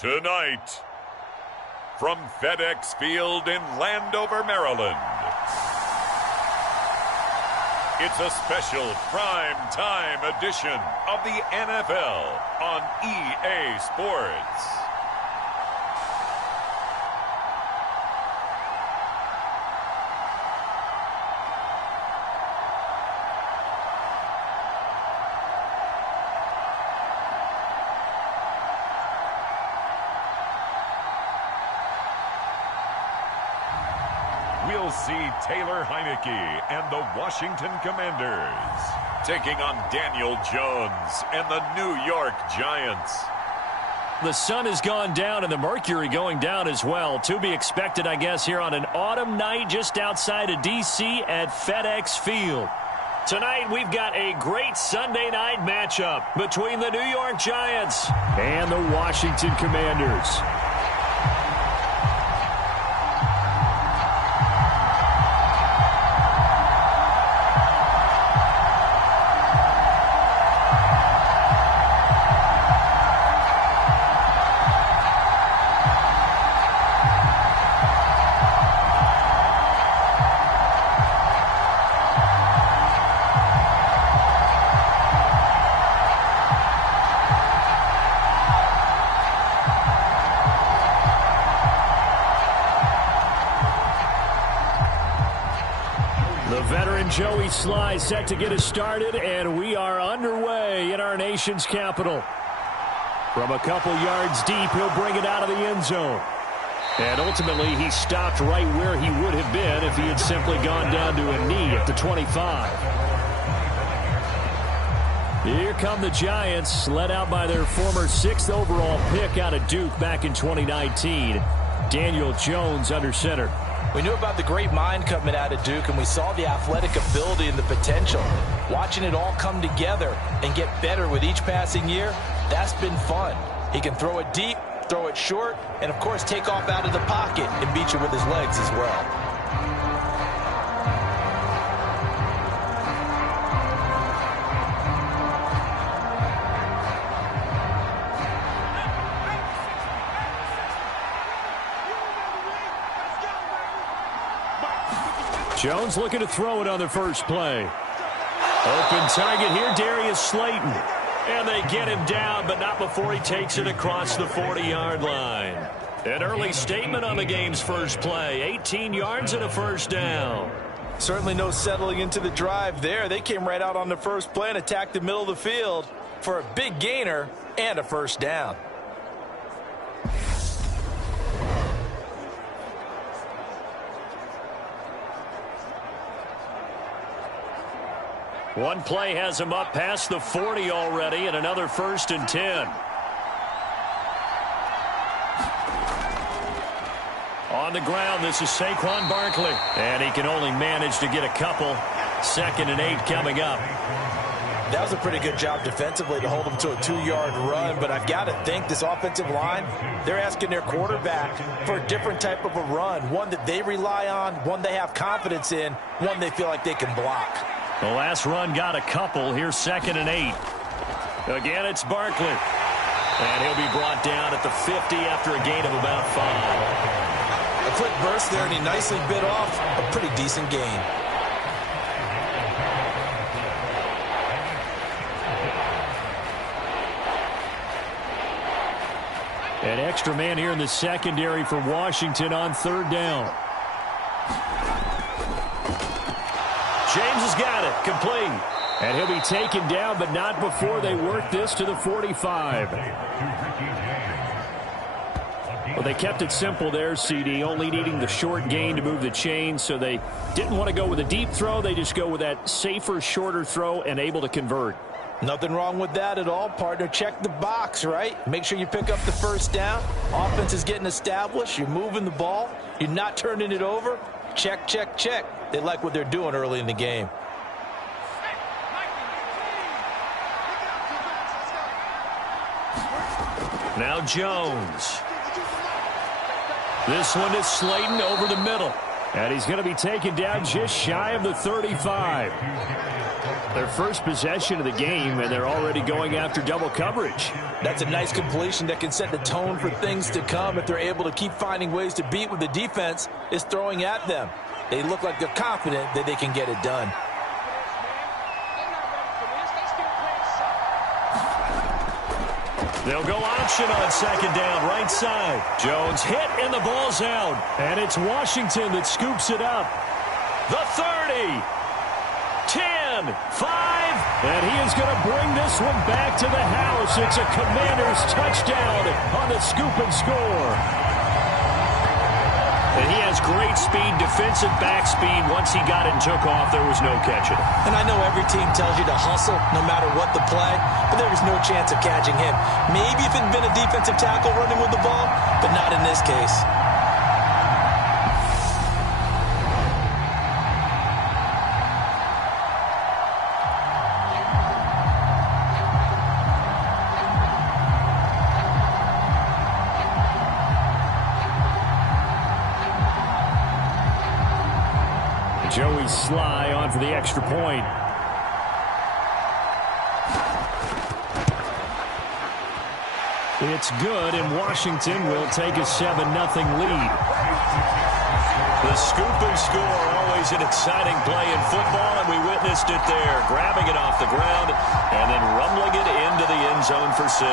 Tonight, from FedEx Field in Landover, Maryland, it's a special prime time edition of the NFL on EA Sports. We'll see Taylor Heineke and the Washington Commanders taking on Daniel Jones and the New York Giants. The sun has gone down and the mercury going down as well. To be expected, I guess, here on an autumn night just outside of D.C. at FedEx Field. Tonight, we've got a great Sunday night matchup between the New York Giants and the Washington Commanders. Joey Sly set to get us started, and we are underway in our nation's capital. From a couple yards deep, he'll bring it out of the end zone. And ultimately, he stopped right where he would have been if he had simply gone down to a knee at the 25. Here come the Giants, led out by their former 6th overall pick out of Duke back in 2019. Daniel Jones under center. We knew about the great mind coming out of Duke, and we saw the athletic ability and the potential. Watching it all come together and get better with each passing year, that's been fun. He can throw it deep, throw it short, and, of course, take off out of the pocket and beat you with his legs as well. Jones looking to throw it on the first play. Open target here, Darius Slayton. And they get him down, but not before he takes it across the 40-yard line. An early statement on the game's first play. 18 yards and a first down. Certainly no settling into the drive there. They came right out on the first play and attacked the middle of the field for a big gainer and a first down. One play has him up past the 40 already, and another 1st and 10. On the ground, this is Saquon Barkley. And he can only manage to get a couple. 2nd and 8 coming up. That was a pretty good job defensively to hold him to a 2-yard run, but I've got to think this offensive line, they're asking their quarterback for a different type of a run, one that they rely on, one they have confidence in, one they feel like they can block. The last run got a couple. Here's 2nd and 8. Again, it's Barkley. And he'll be brought down at the 50 after a gain of about 5. A quick burst there, and he nicely bit off a pretty decent gain. An extra man here in the secondary for Washington on 3rd down. James has got it, complete. And he'll be taken down, but not before they work this to the 45. Well, they kept it simple there, CD, only needing the short gain to move the chain, so they didn't want to go with a deep throw. They just go with that safer, shorter throw and able to convert. Nothing wrong with that at all, partner. Check the box, right? Make sure you pick up the first down. Offense is getting established. You're moving the ball. You're not turning it over. Check, check, check. They like what they're doing early in the game. Now Jones. This one is Slayton over the middle. And he's going to be taken down just shy of the 35. Their first possession of the game, and they're already going after double coverage. That's a nice completion that can set the tone for things to come if they're able to keep finding ways to beat what the defense is throwing at them. They look like they're confident that they can get it done. They'll go option on second down, right side. Jones hit, and the ball's out. And it's Washington that scoops it up. The 30, 10, 5, and he is going to bring this one back to the house. It's a Commanders touchdown on the scoop and score. And he has great speed, defensive back speed. Once he got it and took off, there was no catching it. And I know every team tells you to hustle no matter what the play, but there was no chance of catching him. Maybe if it had been a defensive tackle running with the ball, but not in this case. Joey Sly on for the extra point. It's good, and Washington will take a 7-0 lead. The scoop and score, always an exciting play in football, and we witnessed it there. Grabbing it off the ground and then rumbling it into the end zone for 6.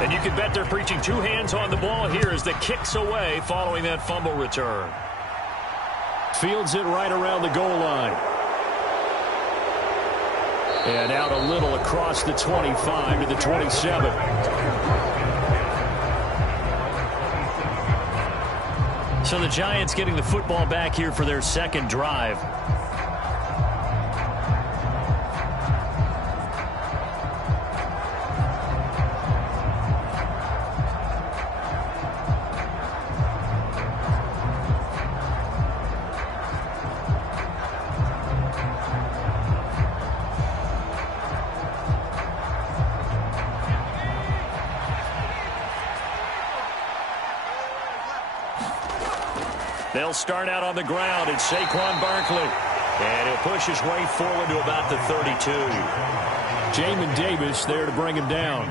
And you can bet they're preaching 2 hands on the ball here as the kick's away following that fumble return. Fields it right around the goal line. And out a little across the 25 to the 27. So the Giants getting the football back here for their second drive. They'll start out on the ground. It's Saquon Barkley. And he'll push his way forward to about the 32. Jamin Davis there to bring him down.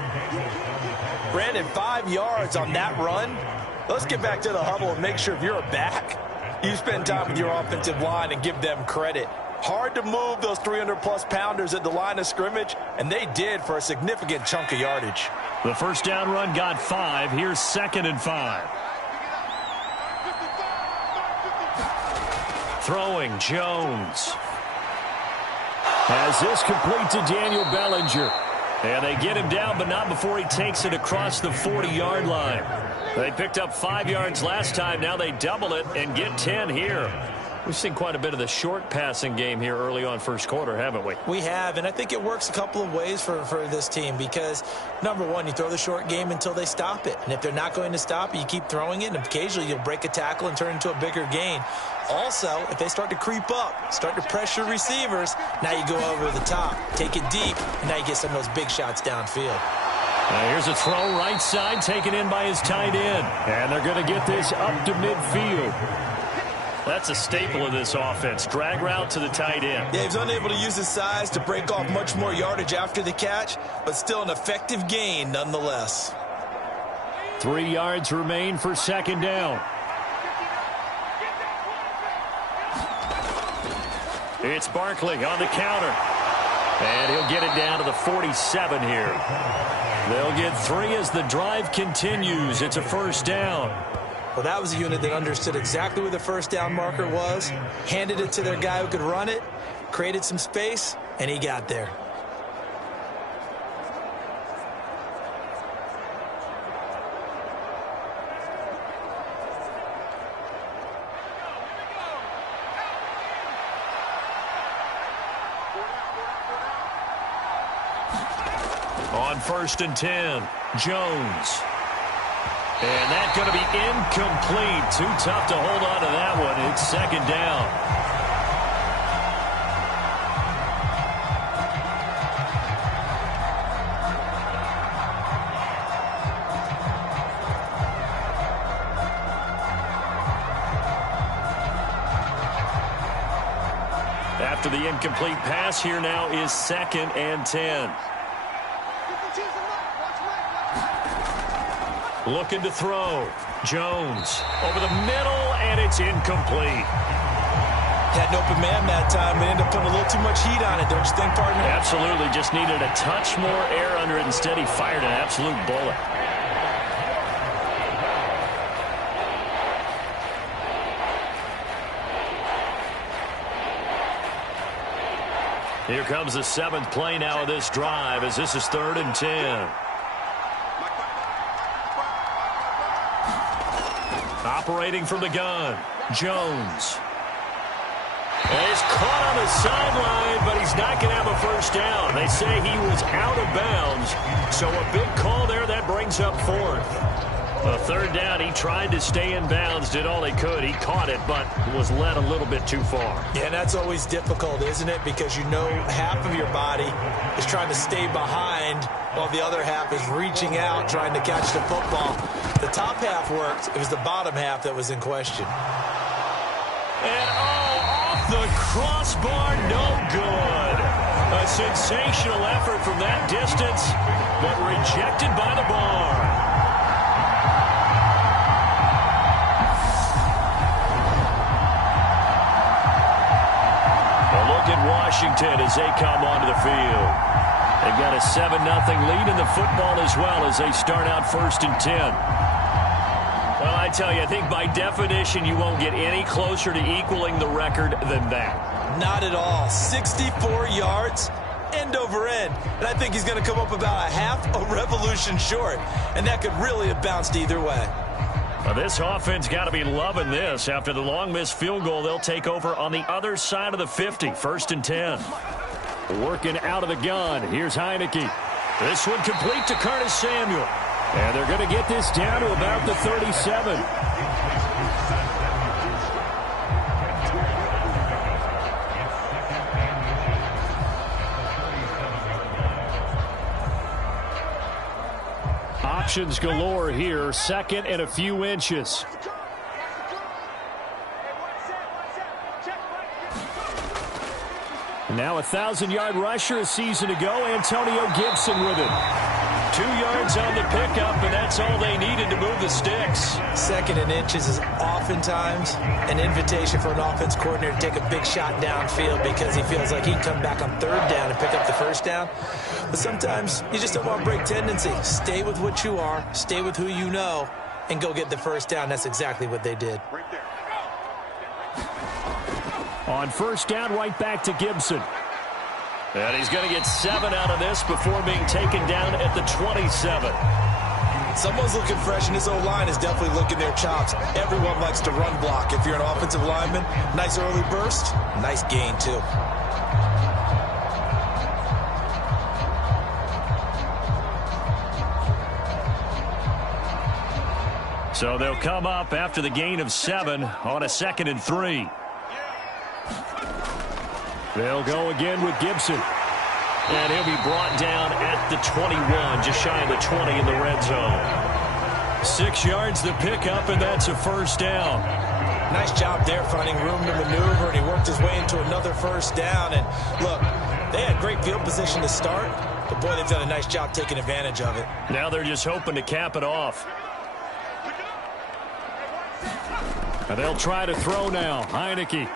Brandon, 5 yards on that run. Let's get back to the huddle and make sure if you're a back, you spend time with your offensive line and give them credit. Hard to move those 300-plus pounders at the line of scrimmage, and they did for a significant chunk of yardage. The first down run got 5. Here's 2nd and 5. Throwing, Jones. Has this complete to Daniel Bellinger. And they get him down, but not before he takes it across the 40-yard line. They picked up 5 yards last time. Now they double it and get 10 here. We've seen quite a bit of the short passing game here early on first quarter, haven't we? We have, and I think it works a couple of ways for this team because, number one, you throw the short game until they stop it. And if they're not going to stop it, you keep throwing it, and occasionally you'll break a tackle and turn it into a bigger gain. Also, if they start to creep up, start to pressure receivers, now you go over the top, take it deep, and now you get some of those big shots downfield. Now here's a throw right side taken in by his tight end. And they're going to get this up to midfield. That's a staple of this offense. Drag route to the tight end. Yeah, he was unable to use his size to break off much more yardage after the catch, but still an effective gain nonetheless. 3 yards remain for 2nd down. It's Barkley on the counter. And he'll get it down to the 47 here. They'll get 3 as the drive continues. It's a first down. Well, that was a unit that understood exactly where the first down marker was, handed it to their guy who could run it, created some space, and he got there. On 1st and 10, Jones. And that's going to be incomplete. Too tough to hold on to that one. It's 2nd down. After the incomplete pass, here now is 2nd and 10. Looking to throw. Jones over the middle, and it's incomplete. Had an open man that time, but ended up putting a little too much heat on it, don't you think, partner? Absolutely. Just needed a touch more air under it. Instead, he fired an absolute bullet. Here comes the 7th play now of this drive, as this is 3rd and 10. Operating from the gun, Jones. And he's caught on the sideline, but he's not going to have a first down. They say he was out of bounds, so a big call there that brings up 4th. A 3rd down, he tried to stay in bounds, did all he could. He caught it, but was led a little bit too far. Yeah, and that's always difficult, isn't it? Because you know half of your body is trying to stay behind while the other half is reaching out, trying to catch the football. The top half worked. It was the bottom half that was in question. And, off the crossbar, no good. A sensational effort from that distance, but rejected by the bar. In Washington as they come onto the field. They've got a 7-0 lead in the football as well as they start out 1st and 10. Well, I tell you, I think by definition you won't get any closer to equaling the record than that. Not at all. 64 yards, end over end. And I think he's going to come up about a half a revolution short. And that could really have bounced either way. Well, this offense got to be loving this. After the long missed field goal, they'll take over on the other side of the 50, 1st and 10. Working out of the gun. Here's Heineke. This one complete to Curtis Samuel. And they're going to get this down to about the 37. Options galore here. 2nd and a few inches. Now a 1,000-yard rusher a season ago. Antonio Gibson with it. 2 yards on the pickup, and that's all they needed to move the sticks. 2nd and inches is oftentimes an invitation for an offense coordinator to take a big shot downfield because he feels like he can come back on 3rd down and pick up the 1st down. But sometimes you just don't want to break tendency. Stay with what you are, stay with who you know, and go get the 1st down. That's exactly what they did. On 1st down, right back to Gibson. And he's going to get 7 out of this before being taken down at the 27. Someone's looking fresh, and this O-line is definitely looking their chops. Everyone likes to run block. If you're an offensive lineman, nice early burst, nice gain, too. So they'll come up after the gain of 7 on a 2nd and 3. They'll go again with Gibson. And he'll be brought down at the 21, just shy of the 20 in the red zone. 6 yards the pickup, and that's a 1st down. Nice job there finding room to maneuver, and he worked his way into another 1st down. And look, they had great field position to start, but boy, they've done a nice job taking advantage of it. Now they're just hoping to cap it off. And they'll try to throw now. Heineke.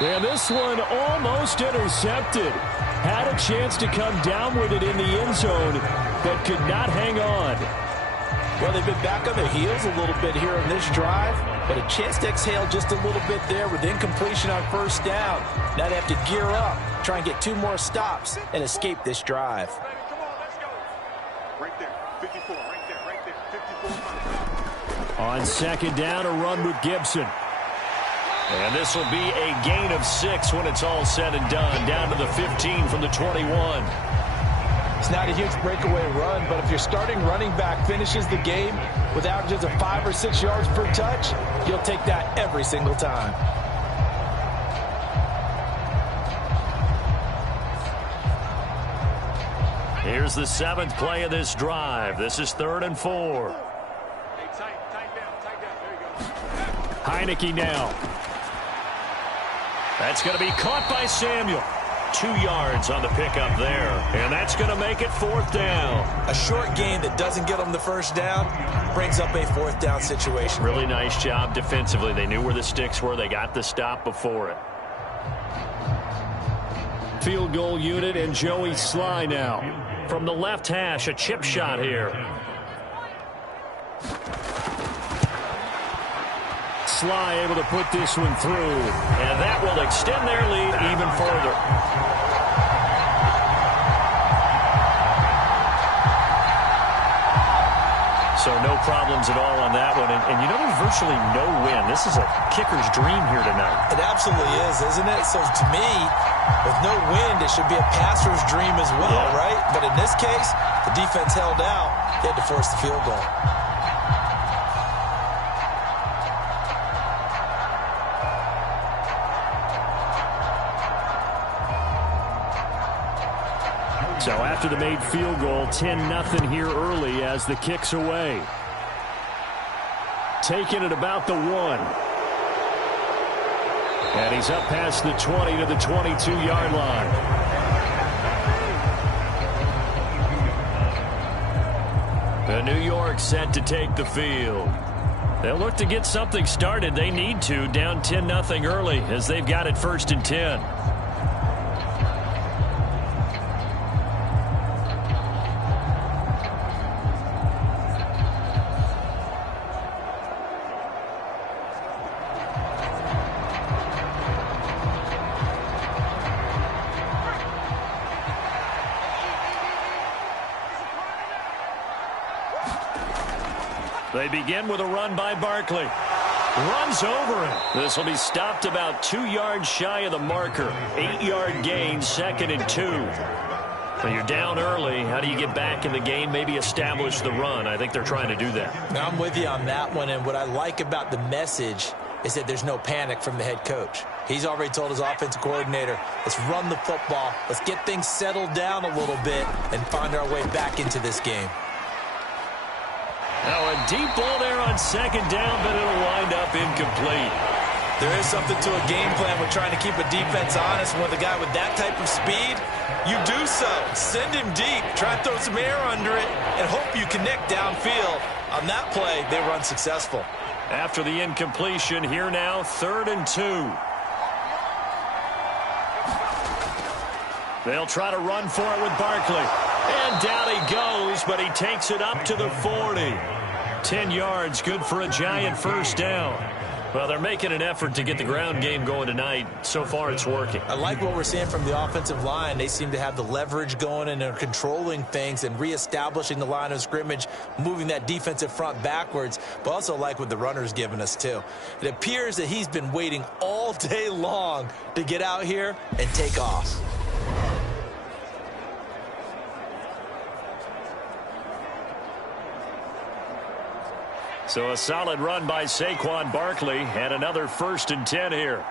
And this one almost intercepted. Had a chance to come down with it in the end zone, but could not hang on. Well, they've been back on their heels a little bit here on this drive, but a chance to exhale just a little bit there with incompletion on 1st down. Now they have to gear up, try and get 2 more stops, and escape this drive. Right there, 54, right there, 54. On 2nd down, a run with Gibson. And this will be a gain of 6 when it's all said and done, down to the 15 from the 21. It's not a huge breakaway run, but if your starting running back finishes the game with averages of 5 or 6 yards per touch, you'll take that every single time. Here's the 7th play of this drive. This is 3rd and 4. Hey, tight down. There you go. Heineke now. That's going to be caught by Samuel. 2 yards on the pickup there. And that's going to make it 4th down. A short gain that doesn't get them the first down brings up a 4th down situation. Really nice job defensively. They knew where the sticks were. They got the stop before it. Field goal unit and Joey Sly now. From the left hash, a chip shot here. Sly able to put this one through, and that will extend their lead even further. So no problems at all on that one. And you know, there's virtually no win. This is a kicker's dream here tonight. It absolutely is, isn't it? So to me, with no wind, it should be a passer's dream as well, right? But in this case, the defense held out. They had to force the field goal. So after the made field goal, 10-0 here early as the kick's away. Taking it about the 1. And he's up past the 20 to the 22-yard line. The New York set to take the field. They'll look to get something started. They need to, down 10-0 early as they've got it 1st and 10. They begin with a run by Barkley. Runs over him. This will be stopped about 2 yards shy of the marker. 8-yard gain, 2nd and 2. When you're down early, how do you get back in the game, maybe establish the run? I think they're trying to do that. Now, I'm with you on that one, and what I like about the message is that there's no panic from the head coach. He's already told his offensive coordinator, let's run the football, let's get things settled down a little bit and find our way back into this game. Now a deep ball there on 2nd down, but it'll wind up incomplete. There is something to a game plan with trying to keep a defense honest. With a guy with that type of speed, you do so. Send him deep, try and throw some air under it, and hope you connect downfield. On that play, they run successful. After the incompletion, here now, 3rd and 2. They'll try to run for it with Barkley. And down he goes, but he takes it up to the 40. 10 yards, good for a giant 1st down. Well, they're making an effort to get the ground game going tonight. So far, it's working. I like what we're seeing from the offensive line. They seem to have the leverage going and are controlling things and reestablishing the line of scrimmage, moving that defensive front backwards, but also like what the runner's giving us, too. It appears that he's been waiting all day long to get out here and take off. So a solid run by Saquon Barkley and another 1st and 10 here.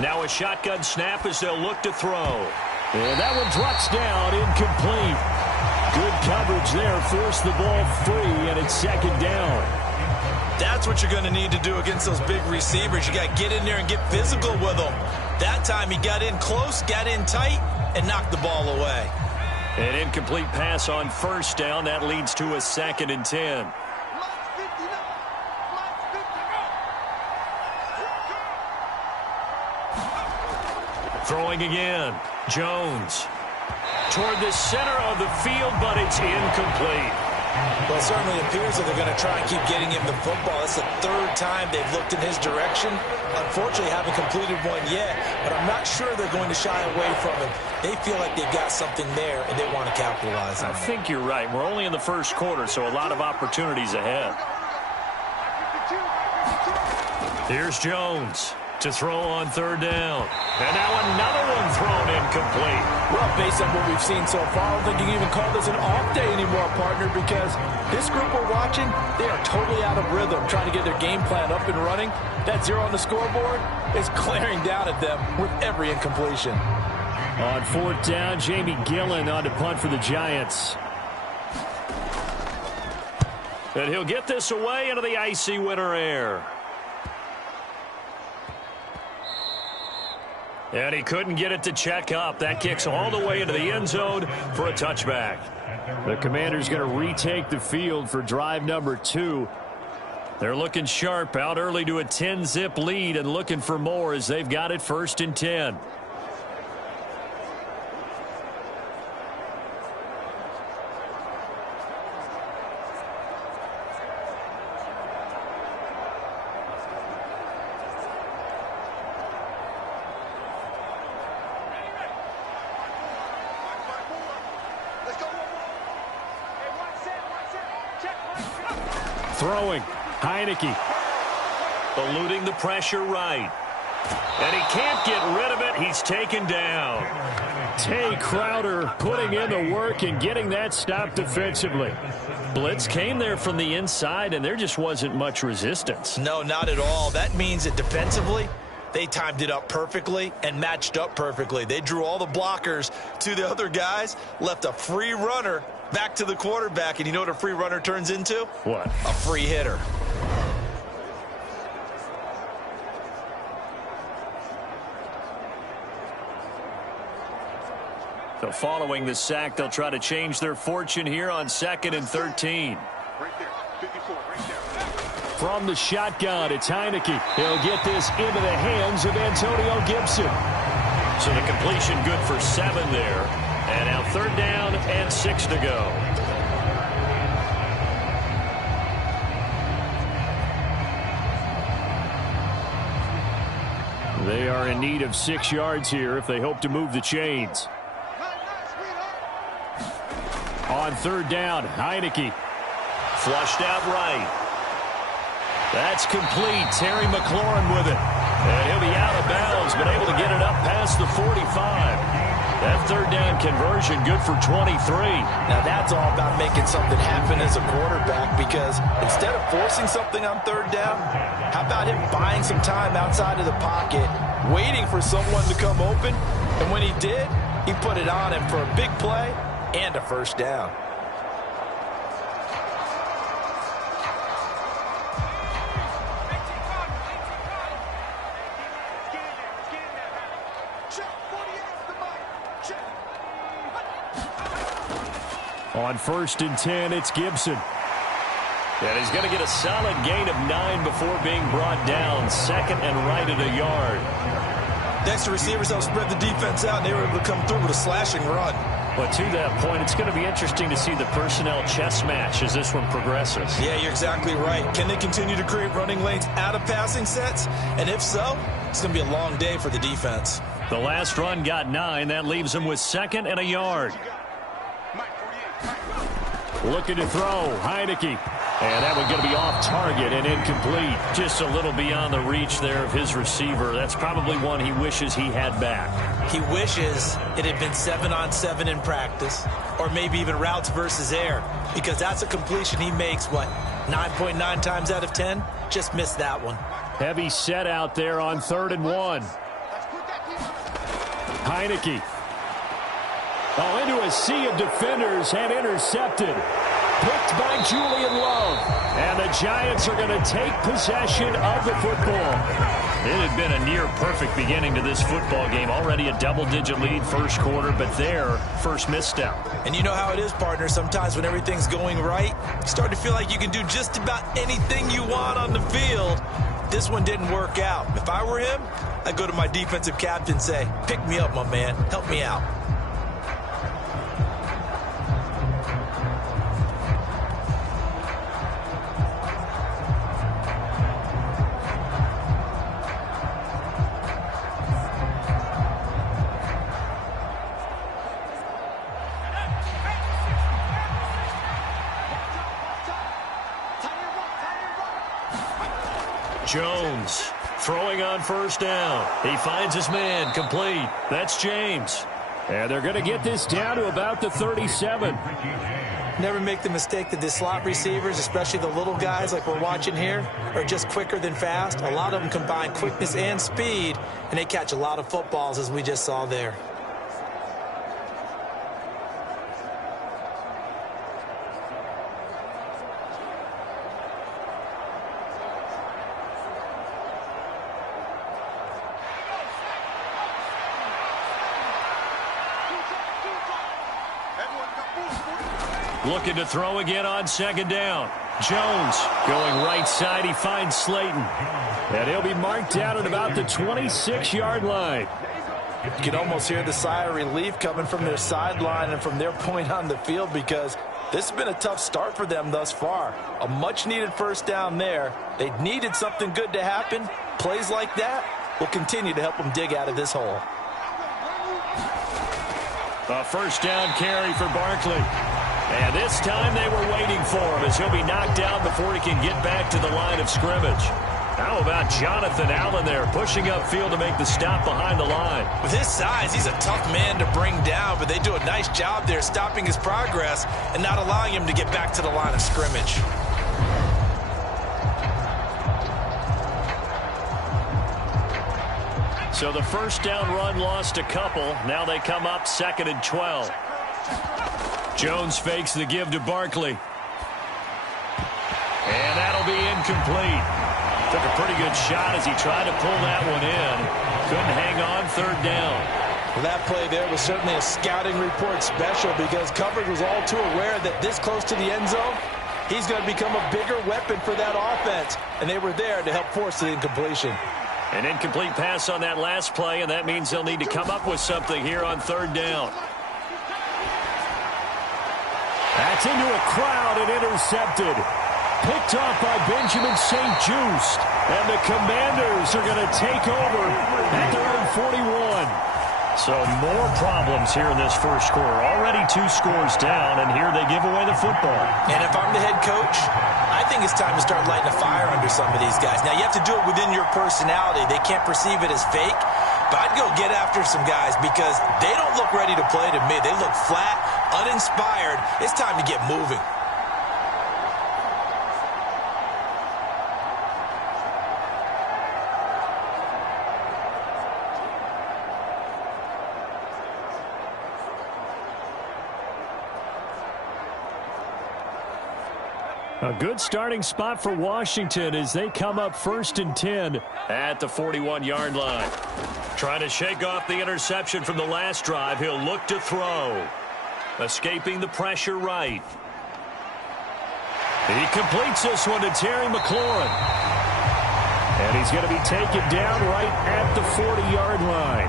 Now a shotgun snap as they'll look to throw. And that one drops down, incomplete. Good coverage there, forced the ball free, and it's 2nd down. That's what you're going to need to do against those big receivers. You got to get in there and get physical with them. That time he got in close, got in tight, and knocked the ball away. An incomplete pass on 1st down. That leads to a 2nd and 10. Throwing again. Jones. Toward the center of the field, but it's incomplete. Well, it certainly appears that they're going to try and keep getting him the football. It's the 3rd time they've looked in his direction. Unfortunately, haven't completed one yet, but I'm not sure they're going to shy away from it. They feel like they've got something there, and they want to capitalize on it. I think you're right. We're only in the 1st quarter, so a lot of opportunities ahead. Here's Jones. to throw on third down. And now another one thrown incomplete. Well, based on what we've seen so far, I don't think you can even call this an off day anymore, partner, because this group we're watching, they are totally out of rhythm, trying to get their game plan up and running. That 0 on the scoreboard is glaring down at them with every incompletion. On fourth down, Jamie Gillen on to punt for the Giants. And he'll get this away into the icy winter air. And he couldn't get it to check up. That kicks all the way into the end zone for a touchback. The Commanders going to retake the field for drive number 2. They're looking sharp, out early to a 10-zip lead and looking for more as they've got it 1st and 10. Throwing, Heineke. Eluding the pressure right. And he can't get rid of it. He's taken down. Tay Crowder putting in the work and getting that stop defensively. Blitz came there from the inside, and there just wasn't much resistance. No, not at all. That means that defensively, they timed it up perfectly and matched up perfectly. They drew all the blockers to the other guys, left a free runner back to the quarterback, and you know what a free runner turns into? What? A free hitter. So following the sack, they'll try to change their fortune here on 2nd and 13. Right there. 54, right there. From the shotgun, it's Heineke. He'll get this into the hands of Antonio Gibson. So the completion good for 7 there. And now 3rd down and 6 to go. They are in need of 6 yards here if they hope to move the chains. On 3rd down, Heineke. Flushed out right. That's complete. Terry McLaurin with it. And he'll be out of bounds, but able to get it up past the 45. That 3rd down conversion good for 23. Now that's all about making something happen as a quarterback, because instead of forcing something on 3rd down, how about him buying some time outside of the pocket, waiting for someone to come open, and when he did, he put it on him for a big play and a 1st down. On 1st and 10, it's Gibson. And he's going to get a solid gain of 9 before being brought down. 2nd and right at a yard. Next, the receivers help spread the defense out, and they were able to come through with a slashing run. But to that point, it's going to be interesting to see the personnel chess match as this one progresses. Yeah, you're exactly right. Can they continue to create running lanes out of passing sets? And if so, it's going to be a long day for the defense. The last run got 9. That leaves them with 2nd and a yard. Looking to throw, Heineke. And that one going to be off target and incomplete. Just a little beyond the reach there of his receiver. That's probably one he wishes he had back. He wishes it had been 7-on-7 in practice, or maybe even routes versus air, because that's a completion he makes, 9.9 times out of 10? Just missed that one. Heavy set out there on 3rd and 1. Heineke. Oh, into a sea of defenders and intercepted. Picked by Julian Love. And the Giants are going to take possession of the football. It had been a near-perfect beginning to this football game. Already a double-digit lead 1st quarter, but their first misstep. And you know how it is, partner. Sometimes when everything's going right, you start to feel like you can do just about anything you want on the field. This one didn't work out. If I were him, I'd go to my defensive captain and say, pick me up, my man. Help me out. Jones Throwing on first down. He finds his man, complete. That's James. And they're going to get this down to about the 37. Never make the mistake that the slot receivers, especially the little guys like we're watching here, are just quicker than fast. A lot of them combine quickness and speed, and they catch a lot of footballs, as we just saw there. Looking to throw again on second down. Jones going right side. He finds Slayton. And he'll be marked down at about the 26-yard line. You can almost hear the sigh of relief coming from their sideline and from their point on the field, because this has been a tough start for them thus far. A much-needed first down there. They needed something good to happen. Plays like that will continue to help them dig out of this hole. A first down carry for Barkley. And this time they were waiting for him, as he'll be knocked down before he can get back to the line of scrimmage. How about Jonathan Allen there, pushing upfield to make the stop behind the line? With his size, he's a tough man to bring down, but they do a nice job there stopping his progress and not allowing him to get back to the line of scrimmage. So the first down run lost a couple. Now they come up 2nd and 12. Jones fakes the give to Barkley. And that'll be incomplete. Took a pretty good shot as he tried to pull that one in. Couldn't hang on 3rd down. Well, that play there was certainly a scouting report special, because coverage was all too aware that this close to the end zone, he's going to become a bigger weapon for that offense. And they were there to help force the incompletion. An incomplete pass on that last play, and that means they'll need to come up with something here on 3rd down. That's into a crowd and intercepted. Picked off by Benjamin St. Just. And the Commanders are going to take over at their own 41. So more problems here in this first quarter. Already 2 scores down, and here they give away the football. And if I'm the head coach, I think it's time to start lighting a fire under some of these guys. Now, you have to do it within your personality. They can't perceive it as fake. But I'd go get after some guys, because they don't look ready to play to me. They look flat, uninspired. It's time to get moving. A good starting spot for Washington as they come up 1st and 10 at the 41-yard line. Trying to shake off the interception from the last drive. He'll look to throw. Escaping the pressure right. He completes this one to Terry McLaurin. And he's going to be taken down right at the 40-yard line.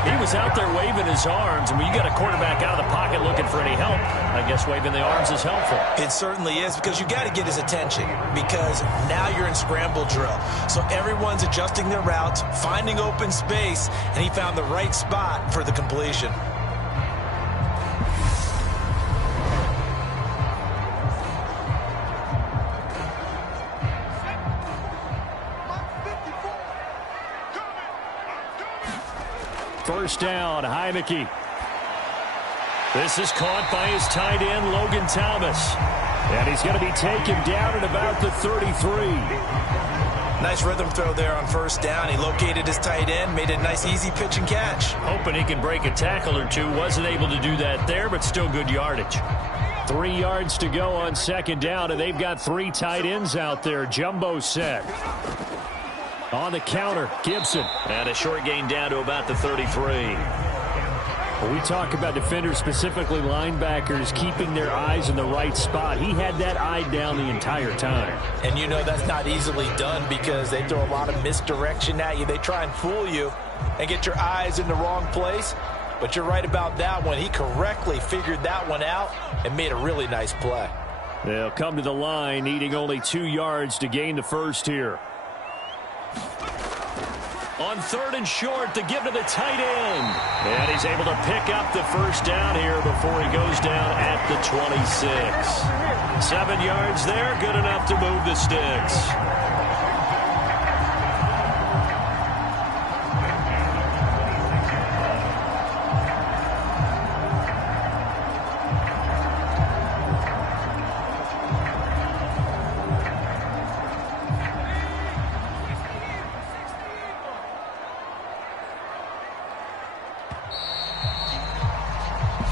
He was out there waving his arms, and when you got a quarterback out of the pocket looking for any help, I guess waving the arms is helpful. It certainly is, because you got to get his attention, because now you're in scramble drill. So everyone's adjusting their routes, finding open space, and he found the right spot for the completion. First down, Heineke. This is caught by his tight end, Logan Thomas. And he's going to be taken down at about the 33. Nice rhythm throw there on first down. He located his tight end, made a nice easy pitch and catch. Hoping he can break a tackle or two. Wasn't able to do that there, but still good yardage. 3 yards to go on second down, and they've got 3 tight ends out there. Jumbo set. On the counter, Gibson. And a short gain down to about the 33. When we talk about defenders, specifically linebackers, keeping their eyes in the right spot, he had that eye down the entire time. And you know that's not easily done, because they throw a lot of misdirection at you. They try and fool you and get your eyes in the wrong place. But you're right about that one. He correctly figured that one out and made a really nice play. They'll come to the line, needing only 2 yards to gain the first here. On 3rd and short, the give to the tight end. And he's able to pick up the first down here before he goes down at the 26. 7 yards there, good enough to move the sticks.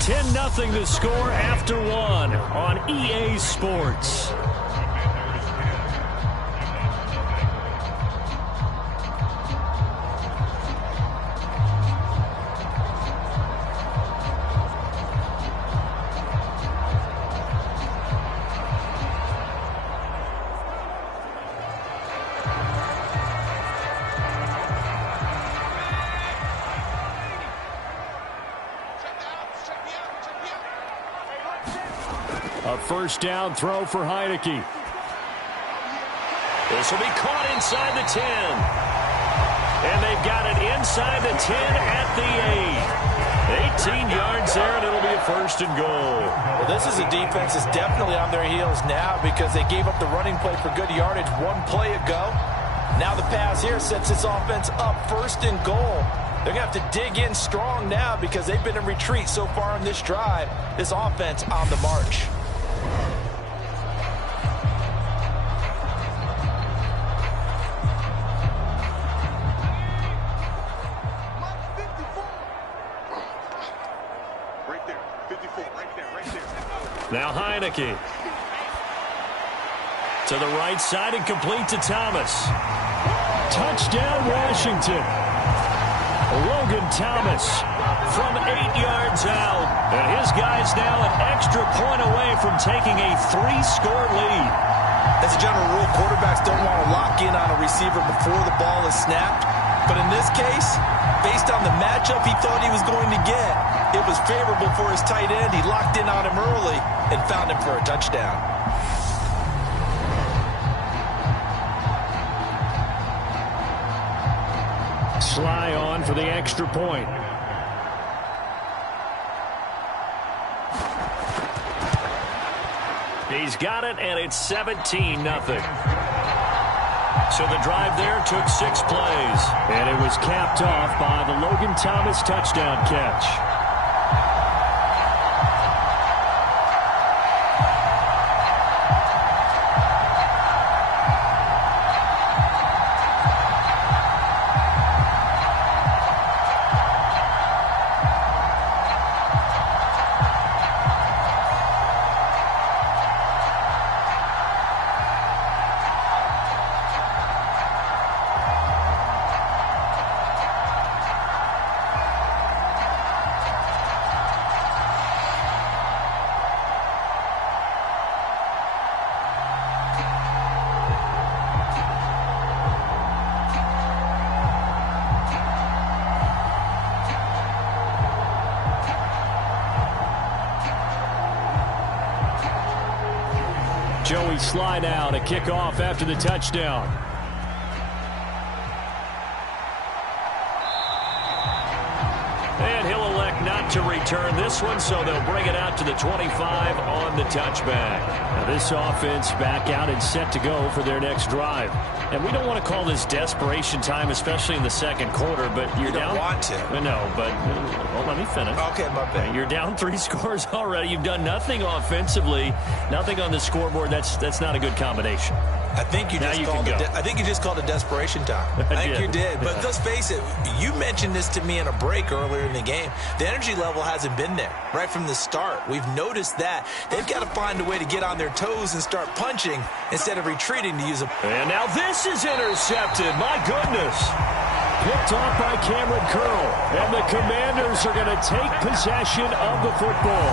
10-0 to score after one on EA Sports. A first down throw for Heineke. This will be caught inside the 10. And they've got it inside the 10 at the 8. 18 yards there, and it'll be a first and goal. Well, this is a defense that's definitely on their heels now because they gave up the running play for good yardage one play ago. Now the pass here sets this offense up first and goal. They're going to have to dig in strong now because they've been in retreat so far in this drive. This offense on the march. Right there. 54. Right there. Right there. Now Heineke. To the right side and complete to Thomas. Touchdown, Washington. Logan Thomas from 8 yards out. And his guy's now an extra point away from taking a 3-score lead. As a general rule, quarterbacks don't want to lock in on a receiver before the ball is snapped. But in this case, based on the matchup he thought he was going to get, it was favorable for his tight end. He locked in on him early and found him for a touchdown. Sly on for the extra point. He's got it, and it's 17-0. So the drive there took 6 plays. And it was capped off by the Logan Thomas touchdown catch. Joey Sly now to kick off after the touchdown. And he'll elect not to return this one, so they'll bring it out to the 25 on the touchback. Now this offense back out and set to go for their next drive. And we don't want to call this desperation time, especially in the second quarter, but you're down. You don't want to. No, but well, let me finish. Okay, my bad. You're down 3 scores already. You've done nothing offensively, nothing on the scoreboard. That's not a good combination. I think you just called it desperation time. I think you did. But let's face it, you mentioned this to me in a break earlier in the game. The energy level hasn't been there right from the start. We've noticed that. They've got to find a way to get on their toes and start punching instead of retreating to use a... And now this is intercepted. My goodness. Picked off by Cameron Curl. And the Commanders are going to take possession of the football.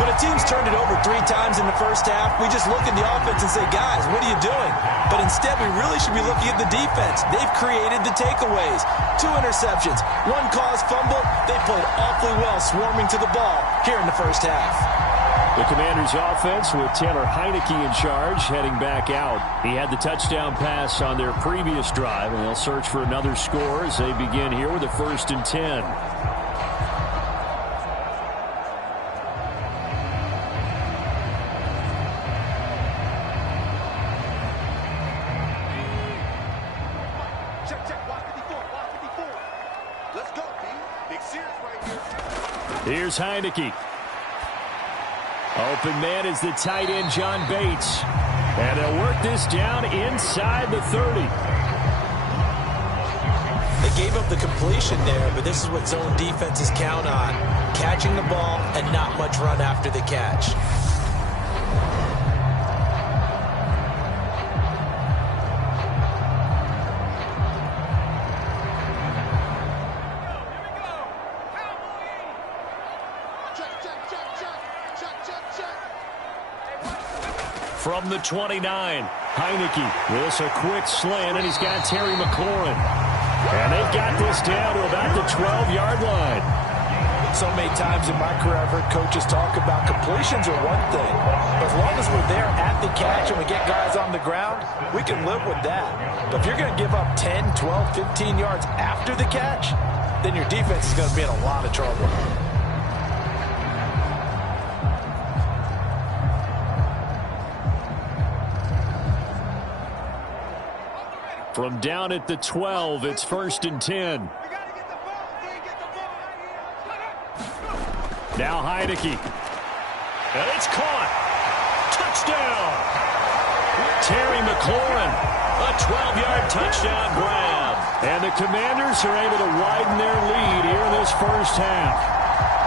When a team's turned it over 3 times in the first half, we just look at the offense and say, guys, what are you doing? But instead, we really should be looking at the defense. They've created the takeaways. 2 interceptions, 1 caused fumble. They played awfully well swarming to the ball here in the first half. The Commanders' offense with Taylor Heineke in charge heading back out. He had the touchdown pass on their previous drive, and they'll search for another score as they begin here with a 1st and 10. Here's Heineke. Open man is the tight end, John Bates. And they'll work this down inside the 30. They gave him of the completion there, but this is what zone defenses count on. Catching the ball and not much run after the catch. From the 29, Heineke. This a quick slant, and he's got Terry McLaurin. And they've got this down to about the 12-yard line. So many times in my career I've heard coaches talk about completions are one thing. But as long as we're there at the catch and we get guys on the ground, we can live with that. But if you're going to give up 10, 12, 15 yards after the catch, then your defense is going to be in a lot of trouble. From down at the 12, it's 1st and 10. Now Heineke. And it's caught. Touchdown. Terry McLaurin. A 12-yard touchdown grab. And the Commanders are able to widen their lead here in this first half.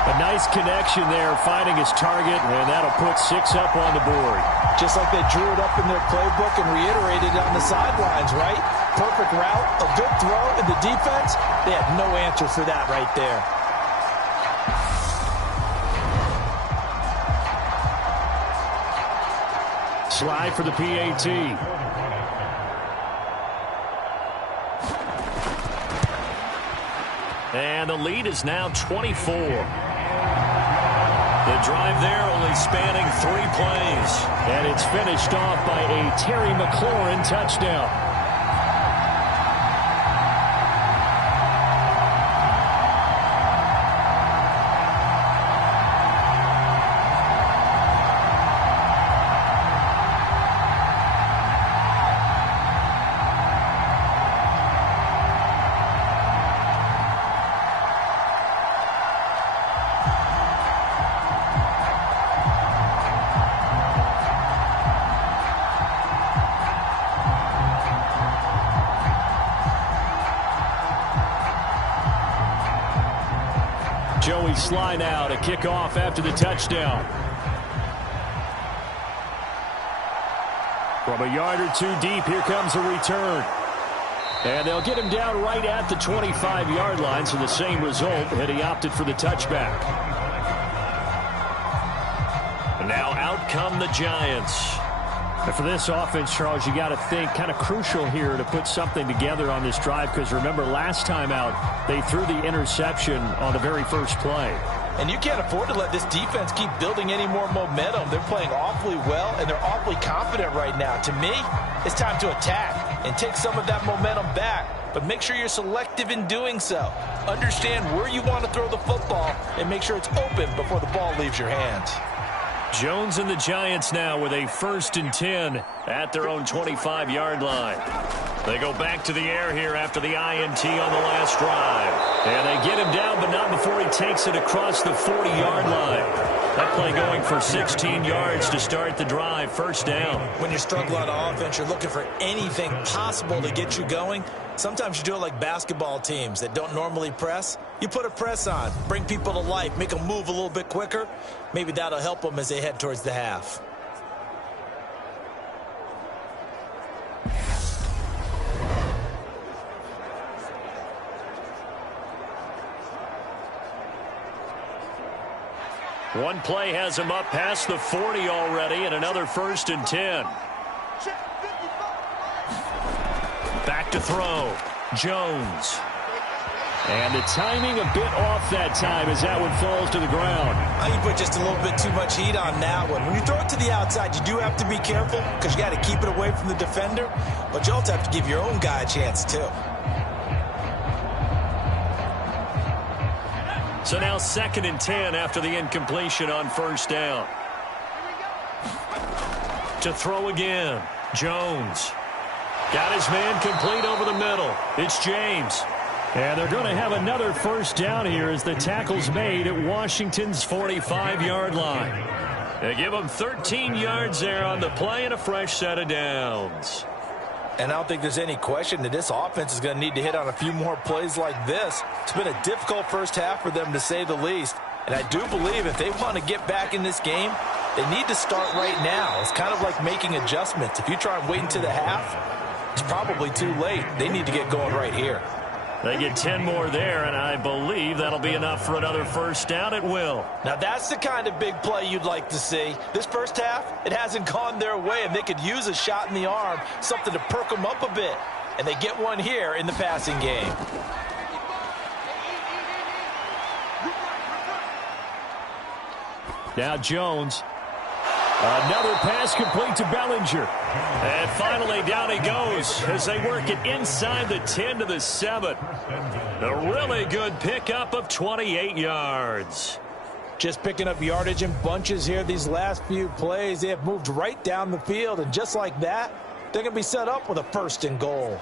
A nice connection there, finding his target, and that'll put 6 up on the board. Just like they drew it up in their playbook and reiterated it on the sidelines, right? Perfect route, a good throw, and the defense, they had no answer for that right there. Slide for the PAT. And the lead is now 24. The drive there only spanning 3 plays. And it's finished off by a Terry McLaurin touchdown. Joey slide out, a kickoff after the touchdown. From a yard or 2 deep, here comes a return. And they'll get him down right at the 25-yard line, so the same result, and he opted for the touchback. And now out come the Giants. And for this offense, Charles, you got to think kind of crucial here to put something together on this drive, because remember last time out they threw the interception on the very first play. And you can't afford to let this defense keep building any more momentum. They're playing awfully well, and they're awfully confident right now. To me, it's time to attack and take some of that momentum back, but make sure you're selective in doing so. Understand where you want to throw the football and make sure it's open before the ball leaves your hands. Jones and the Giants now with a 1st and 10 at their own 25-yard line. They go back to the air here after the INT on the last drive. And they get him down, but not before he takes it across the 40-yard line. That play going for 16 yards to start the drive. 1st down. When you struggle on offense, you're looking for anything possible to get you going. Sometimes you do it like basketball teams that don't normally press. You put a press on, bring people to life, make them move a little bit quicker. Maybe that'll help them as they head towards the half. One play has him up past the 40 already, and another 1st and 10. Back to throw. Jones. And the timing a bit off that time as that one falls to the ground. I think you put just a little bit too much heat on that one. When you throw it to the outside, you do have to be careful because you got to keep it away from the defender, but you also have to give your own guy a chance too. So now 2nd and 10 after the incompletion on 1st down. To throw again. Jones. Got his man complete over the middle. It's James. And they're going to have another 1st down here as the tackle's made at Washington's 45-yard line. They give them 13 yards there on the play and a fresh set of downs. And I don't think there's any question that this offense is going to need to hit on a few more plays like this. It's been a difficult first half for them, to say the least. And I do believe if they want to get back in this game, they need to start right now. It's kind of like making adjustments. If you try and wait until the half, it's probably too late. They need to get going right here. They get 10 more there, and I believe that'll be enough for another first down at will. Now, that's the kind of big play you'd like to see. This first half, it hasn't gone their way, and they could use a shot in the arm, something to perk them up a bit. And they get one here in the passing game. Now Jones. Another pass complete to Bellinger. And finally down he goes as they work it inside the 10 to the 7. A really good pickup of 28 yards. Just picking up yardage in bunches here these last few plays. They have moved right down the field, and just like that, they're going to be set up with a 1st and goal.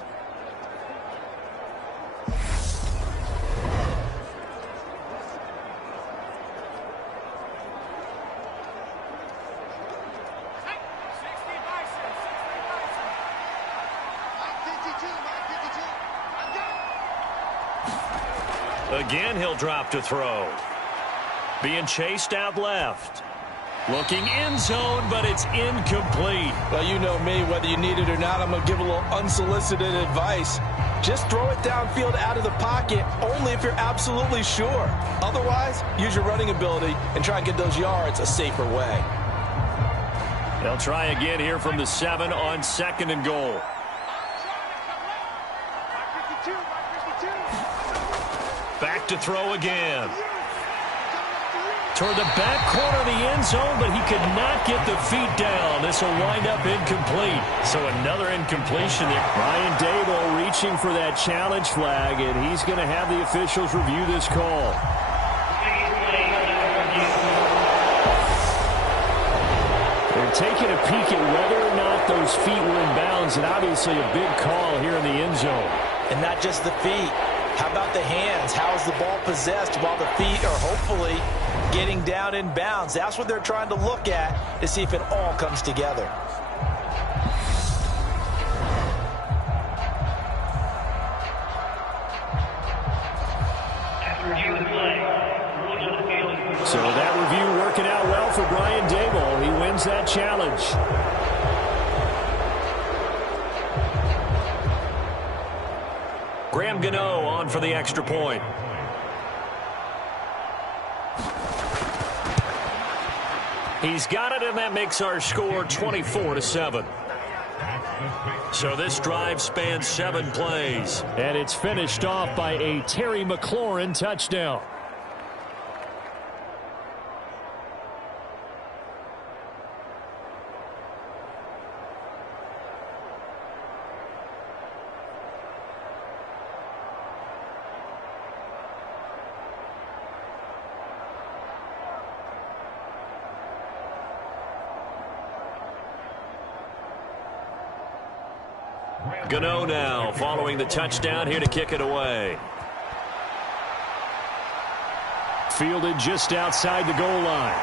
Again, he'll drop to throw. Being chased out left. Looking end zone, but it's incomplete. Well, you know me, whether you need it or not, I'm going to give a little unsolicited advice. Just throw it downfield out of the pocket, only if you're absolutely sure. Otherwise, use your running ability and try and get those yards a safer way. They'll try again here from the 7 on 2nd and goal. Back to throw again. Toward the back corner of the end zone, but he could not get the feet down. This will wind up incomplete. So another incompletion there. Brian Dable reaching for that challenge flag, and he's going to have the officials review this call. They're taking a peek at whether or not those feet were in bounds, and obviously a big call here in the end zone. And not just the feet. How about the hands? How is the ball possessed while the feet are hopefully getting down in bounds? That's what they're trying to look at to see if it all comes together. So that review working out well for Brian Dable. He wins that challenge. Graham Gano on for the extra point. He's got it, and that makes our score 24-7. So this drive spans 7 plays. And it's finished off by a Terry McLaurin touchdown. Gano now following the touchdown here to kick it away. Fielded just outside the goal line.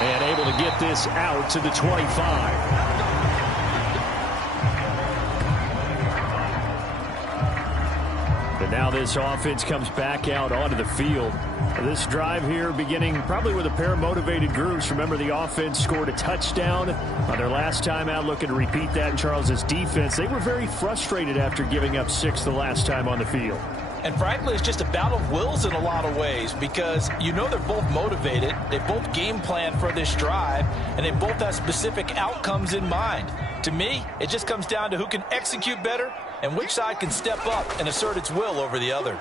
And able to get this out to the 25. But now this offense comes back out onto the field. This drive here beginning probably with a pair of motivated groups. Remember, the offense scored a touchdown on their last time out. Looking to repeat that in Charles's defense. They were very frustrated after giving up 6 the last time on the field. And frankly, it's just a battle of wills in a lot of ways because you know they're both motivated. They both game plan for this drive, and they both have specific outcomes in mind. To me, it just comes down to who can execute better and which side can step up and assert its will over the other.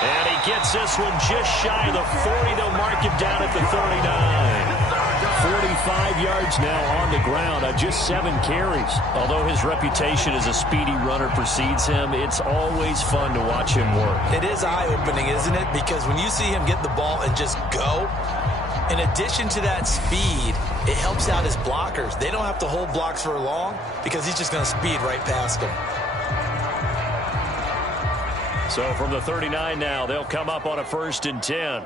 And he gets this one just shy of the 40. They'll mark him down at the 39. 45 yards now on the ground on just 7 carries. Although his reputation as a speedy runner precedes him, it's always fun to watch him work. It is eye-opening, isn't it? Because when you see him get the ball and just go, in addition to that speed, it helps out his blockers. They don't have to hold blocks for long because he's just going to speed right past them. So from the 39 now, they'll come up on a 1st and 10.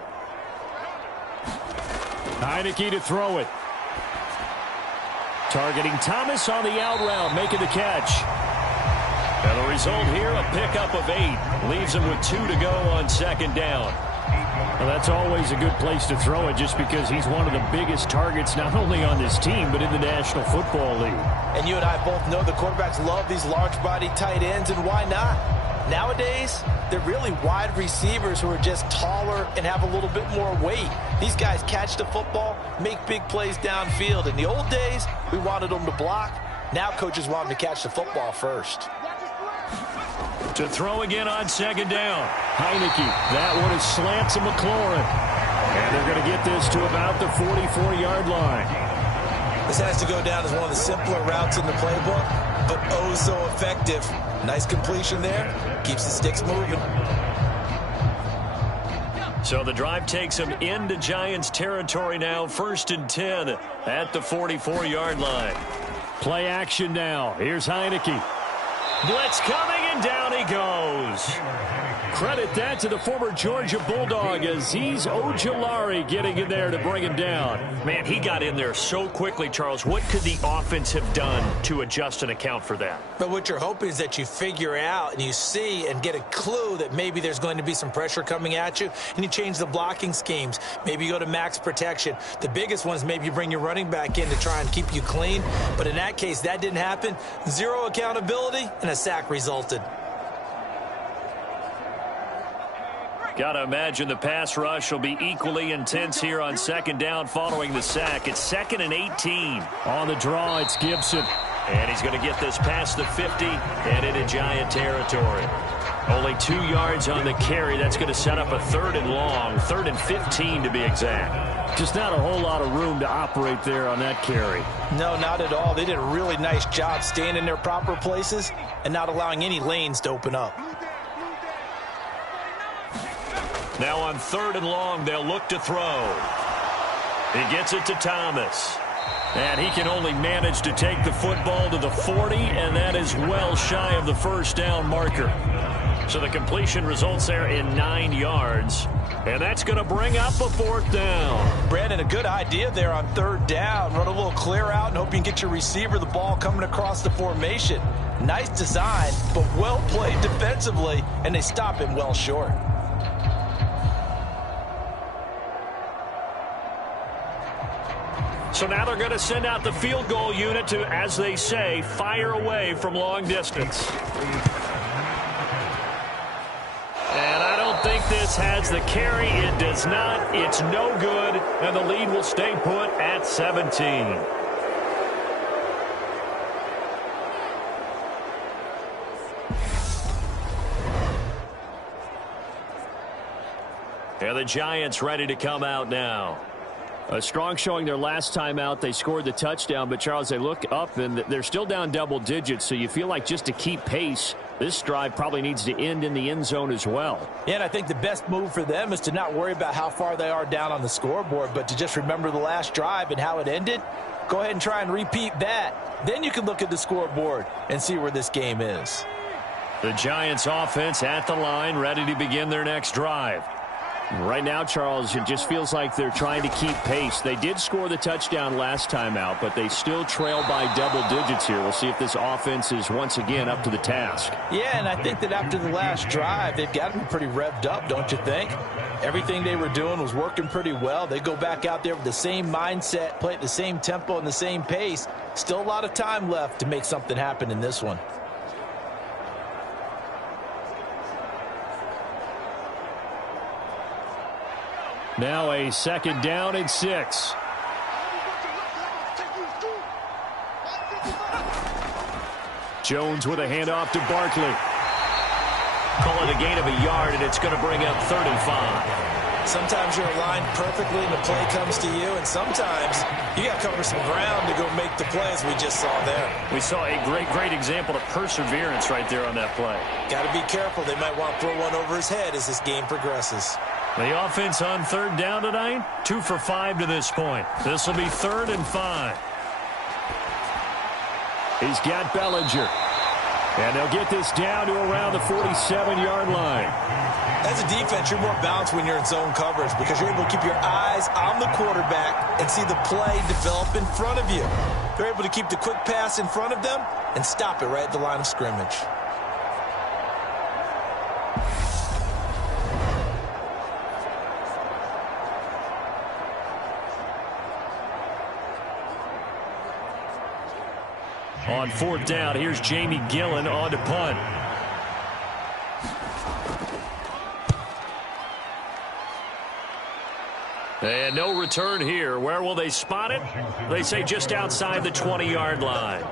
Heineke to throw it. Targeting Thomas on the out route, making the catch. And the result here, a pickup of 8. Leaves him with 2 to go on second down. Well, that's always a good place to throw it just because he's one of the biggest targets not only on this team but in the National Football League. And you and I both know the quarterbacks love these large-body tight ends, and why not? Nowadays, they're really wide receivers who are just taller and have a little bit more weight. These guys catch the football, make big plays downfield. In the old days, we wanted them to block. Now coaches want them to catch the football first. To throw again on second down. Heineke. That one is slant to McLaurin. And they're going to get this to about the 44-yard line. This has to go down as one of the simpler routes in the playbook, but oh so effective. Nice completion there. Keeps the sticks moving. So the drive takes them into Giants territory now. 1st and 10 at the 44-yard line. Play action now. Here's Heineke. Blitz coming, and down he goes. Credit that to the former Georgia Bulldog, Azeez Ojulari getting in there to bring him down. Man, he got in there so quickly, Charles. What could the offense have done to adjust and account for that? But what you're hoping is that you figure out and you see and get a clue that maybe there's going to be some pressure coming at you, and you change the blocking schemes. Maybe you go to max protection. The biggest one is maybe you bring your running back in to try and keep you clean. But in that case, that didn't happen. 0 accountability, and a sack resulted. Got to imagine the pass rush will be equally intense here on second down following the sack. It's 2nd and 18. On the draw, it's Gibson. And he's going to get this past the 50 and into Giant territory. Only 2 yards on the carry. That's going to set up a 3rd and long, 3rd and 15 to be exact. Just not a whole lot of room to operate there on that carry. No, not at all. They did a really nice job staying in their proper places and not allowing any lanes to open up. Now on 3rd and long, they'll look to throw. He gets it to Thomas. And he can only manage to take the football to the 40, and that is well shy of the first down marker. So the completion results there in 9 yards. And that's going to bring up a 4th down. Brandon, a good idea there on 3rd down. Run a little clear out and hope you can get your receiver the ball coming across the formation. Nice design, but well played defensively, and they stop him well short. So now they're going to send out the field goal unit to, as they say, fire away from long distance. And I don't think this has the carry. It does not. It's no good. And the lead will stay put at 17. And the Giants ready to come out now. A strong showing their last time out. They scored the touchdown, but, Charles, they look up, and they're still down double digits, so you feel like just to keep pace, this drive probably needs to end in the end zone as well. Yeah, and I think the best move for them is to not worry about how far they are down on the scoreboard, but to just remember the last drive and how it ended. Go ahead and try and repeat that. Then you can look at the scoreboard and see where this game is. The Giants offense at the line, ready to begin their next drive. Right now, Charles, it just feels like they're trying to keep pace. They did score the touchdown last time out, but they still trail by double digits here. We'll see if this offense is once again up to the task. Yeah, and I think that after the last drive, they've got to be pretty revved up, don't you think? Everything they were doing was working pretty well. They go back out there with the same mindset, play at the same tempo and the same pace. Still a lot of time left to make something happen in this one. Now a 2nd down and 6. Jones with a handoff to Barkley. Call it a gain of a yard, and it's going to bring up 35. Sometimes you're aligned perfectly and the play comes to you, and sometimes you got to cover some ground to go make the play, as we just saw there. We saw a great example of perseverance right there on that play. Got to be careful. They might want to throw one over his head as this game progresses. The offense on 3rd down tonight, 2 for 5 to this point. This will be 3rd and 5. He's got Bellinger. And they'll get this down to around the 47-yard line. As a defense, you're more balanced when you're in zone coverage because you're able to keep your eyes on the quarterback and see the play develop in front of you. They're able to keep the quick pass in front of them and stop it right at the line of scrimmage. On fourth down, here's Jamie Gillen on to punt. And no return here. Where will they spot it? They say just outside the 20-yard line.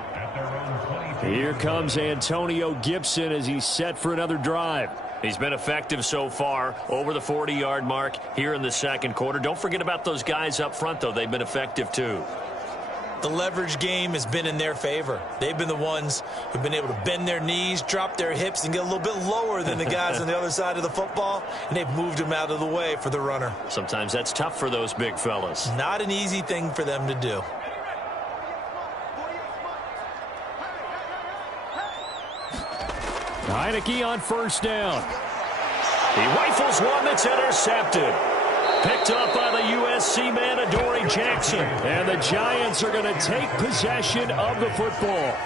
Here comes Antonio Gibson as he's set for another drive. He's been effective so far, over the 40-yard mark here in the second quarter. Don't forget about those guys up front, though. They've been effective, too. The leverage game has been in their favor. They've been the ones who've been able to bend their knees, drop their hips, and get a little bit lower than the guys on the other side of the football, and they've moved them out of the way for the runner. Sometimes that's tough for those big fellas. Not an easy thing for them to do. Heineke on first down. He rifles one that's intercepted. Picked up by the USC man, Adoree Jackson. And the Giants are going to take possession of the football.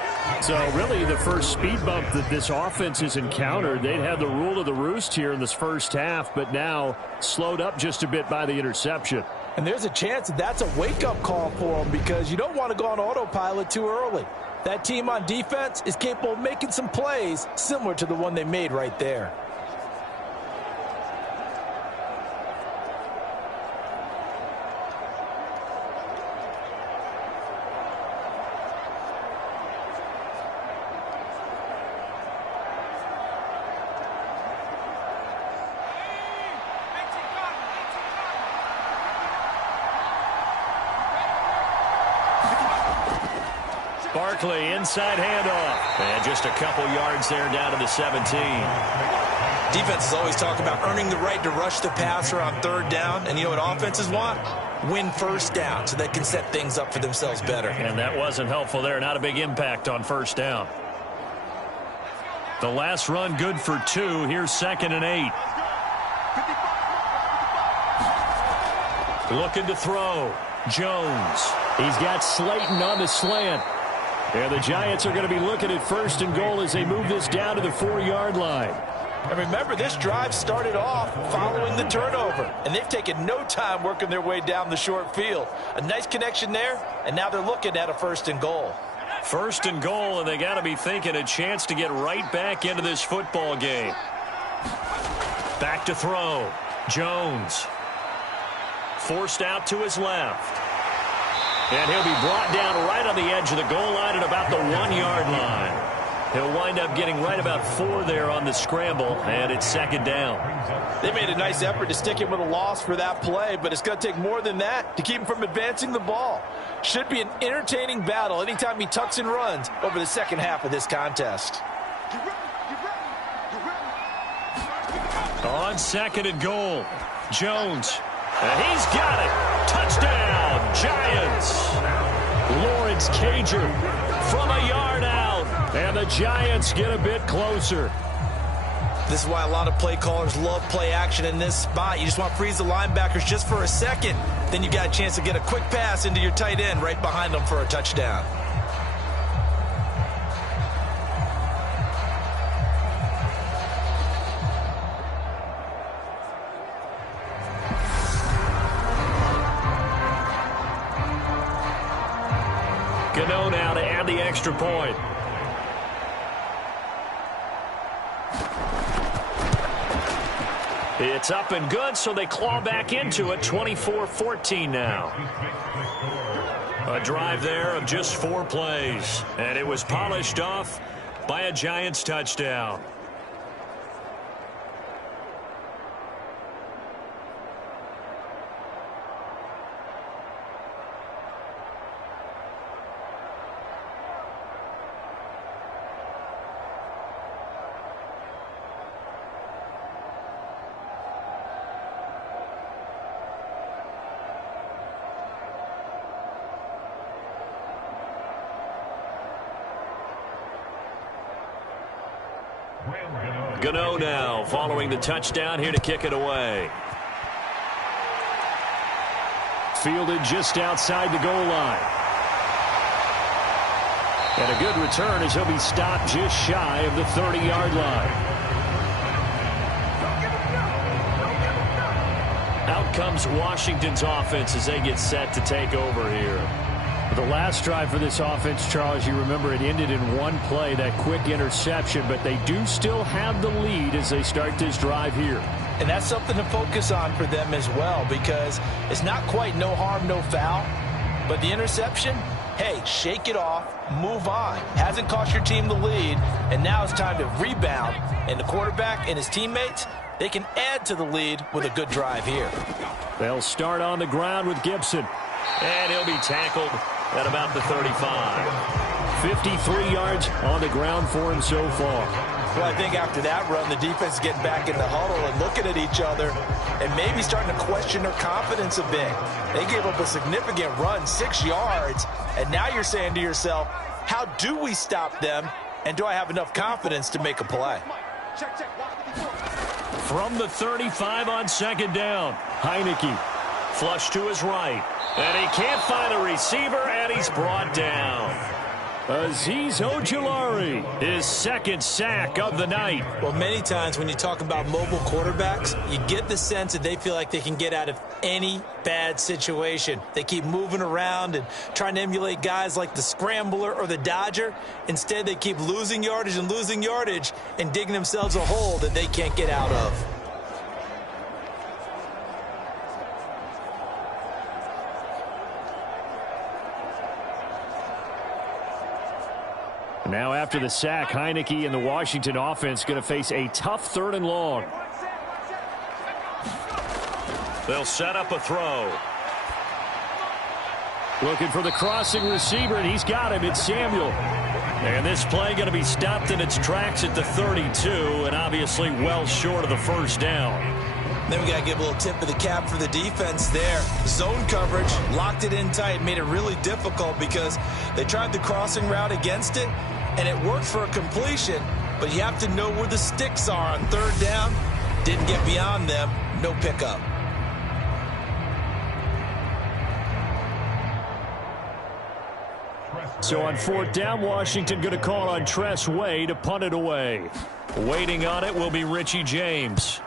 So really the first speed bump that this offense has encountered, they'd have the rule of the roost here in this first half, but now slowed up just a bit by the interception. And there's a chance that that's a wake-up call for them because you don't want to go on autopilot too early. That team on defense is capable of making some plays similar to the one they made right there. Barkley, inside handoff. And just a couple yards there down to the 17. Defenses always talk about earning the right to rush the passer on third down. And you know what offenses want? Win first down so they can set things up for themselves better. And that wasn't helpful there. Not a big impact on first down. The last run good for 2. Here's 2nd and 8. Looking to throw. Jones. He's got Slayton on the slant. And the Giants are going to be looking at 1st and goal as they move this down to the 4-yard line. And remember, this drive started off following the turnover. And they've taken no time working their way down the short field. A nice connection there, and now they're looking at a 1st and goal. 1st and goal, and they got to be thinking a chance to get right back into this football game. Back to throw. Jones. Forced out to his left. And he'll be brought down right on the edge of the goal line at about the 1-yard line. He'll wind up getting right about 4 there on the scramble, and it's 2nd down. They made a nice effort to stick him with a loss for that play, but it's going to take more than that to keep him from advancing the ball. Should be an entertaining battle anytime he tucks and runs over the second half of this contest. On 2nd and goal, Jones. And he's got it. Touchdown, Giants. Lawrence Cager from a yard out. And the Giants get a bit closer. This is why a lot of play callers love play action in this spot. You just want to freeze the linebackers just for a second. Then you got a chance to get a quick pass into your tight end right behind them for a touchdown. Gano now to add the extra point. It's up and good, so they claw back into it. 24-14 now. A drive there of just 4 plays. And it was polished off by a Giants touchdown. Gano now following the touchdown here to kick it away. Fielded just outside the goal line. And a good return as he'll be stopped just shy of the 30-yard line. Out comes Washington's offense as they get set to take over here. The last drive for this offense, Charles, you remember it ended in one play, that quick interception, but they do still have the lead as they start this drive here. And that's something to focus on for them as well, because it's not quite no harm, no foul, but the interception, hey, shake it off, move on. Hasn't cost your team the lead, and now it's time to rebound. And the quarterback and his teammates, they can add to the lead with a good drive here. They'll start on the ground with Gibson. And he'll be tackled at about the 35. 53 yards on the ground for him so far. Well, I think after that run, the defense is getting back in the huddle and looking at each other and maybe starting to question their confidence a bit. They gave up a significant run, 6 yards, and now you're saying to yourself, how do we stop them, and do I have enough confidence to make a play? From the 35 on second down, Heineke. Flush to his right. And he can't find a receiver, and he's brought down. Azeez Ojulari, his second sack of the night. Well, many times when you talk about mobile quarterbacks, you get the sense that they feel like they can get out of any bad situation. They keep moving around and trying to emulate guys like the Scrambler or the Dodger. Instead, they keep losing yardage and digging themselves a hole that they can't get out of. Now after the sack, Heineke and the Washington offense going to face a tough 3rd and long. They'll set up a throw. Looking for the crossing receiver, and he's got him. It's Samuel. And this play going to be stopped in its tracks at the 32, and obviously well short of the first down. Then we got to give a little tip of the cap for the defense there. Zone coverage, locked it in tight, made it really difficult because they tried the crossing route against it, and it worked for a completion, but you have to know where the sticks are on 3rd down. Didn't get beyond them, no pickup. So on 4th down, Washington going to call on Tress Way to punt it away. Waiting on it will be Richie James.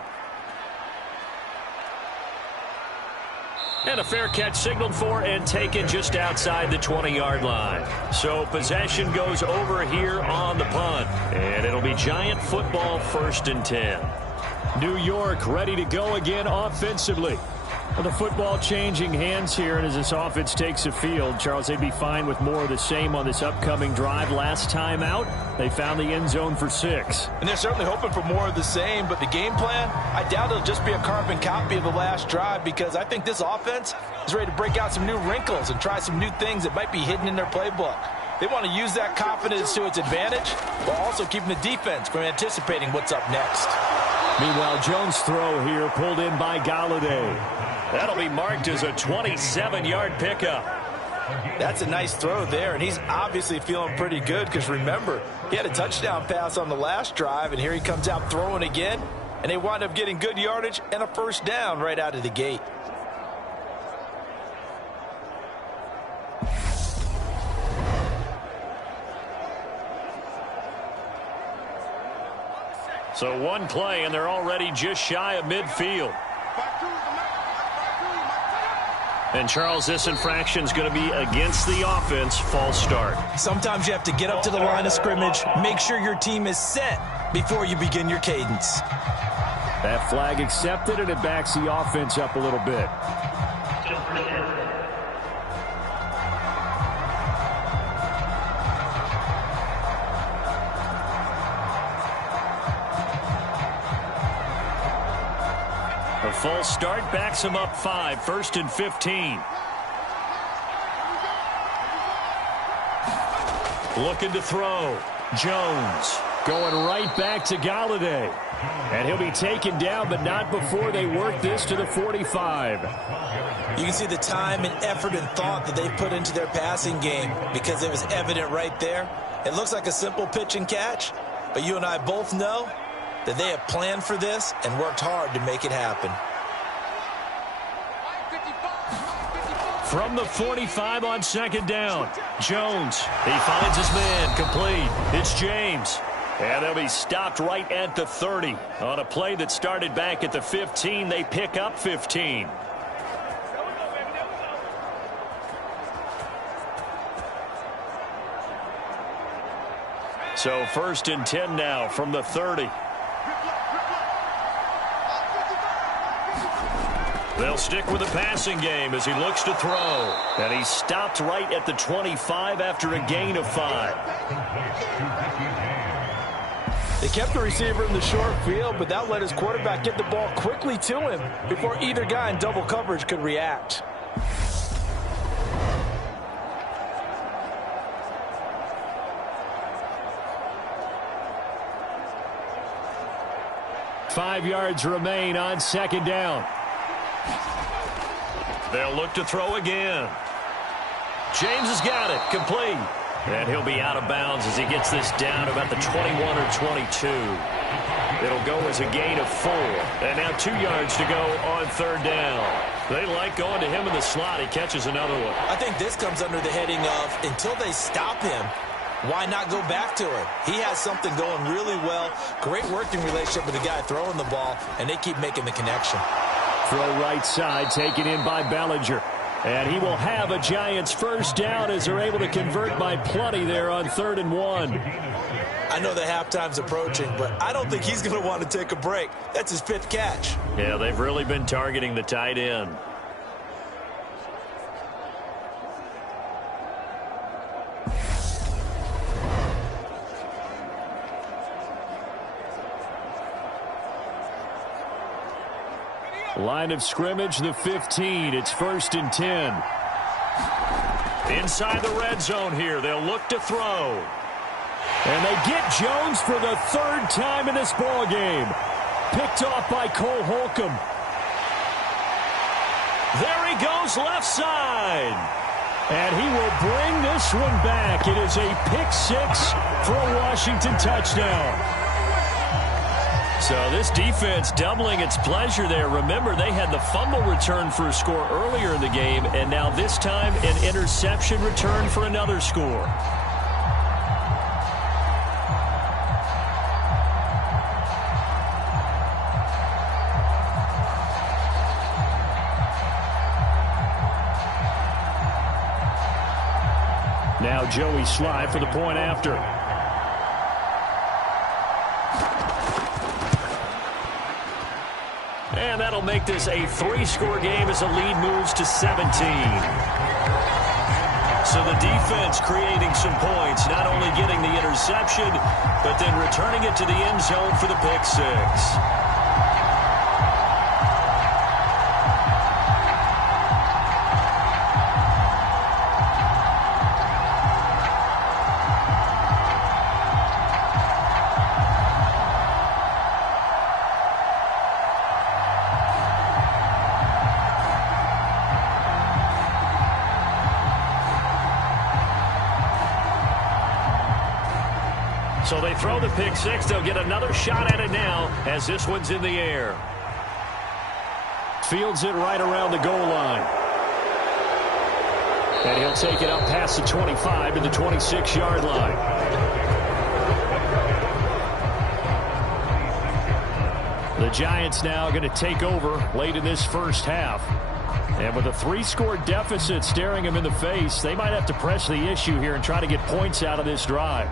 And a fair catch signaled for and taken just outside the 20-yard line. So possession goes over here on the punt. And it'll be Giant football 1st and 10. New York ready to go again offensively. Well, the football changing hands here, and as this offense takes the field, Charles, they'd be fine with more of the same on this upcoming drive. Last time out, they found the end zone for 6. And they're certainly hoping for more of the same, but the game plan, I doubt it'll just be a carbon copy of the last drive, because I think this offense is ready to break out some new wrinkles and try some new things that might be hidden in their playbook. They want to use that confidence to its advantage, while also keeping the defense from anticipating what's up next. Meanwhile, Jones' throw here pulled in by Galladay. That'll be marked as a 27-yard pickup. That's a nice throw there, and he's obviously feeling pretty good because, remember, he had a touchdown pass on the last drive, and here he comes out throwing again, and they wind up getting good yardage and a 1st down right out of the gate. So one play, and they're already just shy of midfield. And, Charles, this infraction is going to be against the offense. False start. Sometimes you have to get up to the line of scrimmage, make sure your team is set before you begin your cadence. That flag accepted, and it backs the offense up a little bit. A false start backs him up 5, 1st and 15. Looking to throw. Jones. Going right back to Galladay. And he'll be taken down, but not before they work this to the 45. You can see the time and effort and thought that they put into their passing game because it was evident right there. It looks like a simple pitch and catch, but you and I both know that they have planned for this and worked hard to make it happen. From the 45 on second down. Jones, he finds his man, complete. It's James. And they'll be stopped right at the 30. On a play that started back at the 15, they pick up 15. So 1st and 10 now from the 30. They'll stick with the passing game as he looks to throw. And he's stopped right at the 25 after a gain of 5. They kept the receiver in the short field, but that let his quarterback get the ball quickly to him before either guy in double coverage could react. Five yards remain on second down. They'll look to throw again. James has got it. Complete. And he'll be out of bounds as he gets this down about the 21 or 22. It'll go as a gain of 4. And now 2 yards to go on third down. They like going to him in the slot. He catches another one. I think this comes under the heading of until they stop him, why not go back to it? He has something going really well. Great working relationship with the guy throwing the ball, and they keep making the connection. Throw right side, taken in by Bellinger. And he will have a Giants first down as they're able to convert by plenty there on 3rd and 1. I know the halftime's approaching, but I don't think he's going to want to take a break. That's his 5th catch. Yeah, they've really been targeting the tight end. Line of scrimmage, the 15. It's 1st and 10. Inside the red zone here. They'll look to throw. And they get Jones for the 3rd time in this ball game. Picked off by Cole Holcomb. There he goes left side. And he will bring this one back. It is a pick 6 for a Washington touchdown. So this defense doubling its pleasure there. Remember, they had the fumble return for a score earlier in the game, and now this time an interception return for another score. Now Joey Sly for the point after. And that'll make this a 3-score game as the lead moves to 17. So the defense creating some points, not only getting the interception, but then returning it to the end zone for the pick 6. So they throw the pick 6. They'll get another shot at it now as this one's in the air. Fields it right around the goal line. And he'll take it up past the 25 to the 26-yard line. The Giants now going to take over late in this first half. And with a 3-score deficit staring them in the face, they might have to press the issue here and try to get points out of this drive.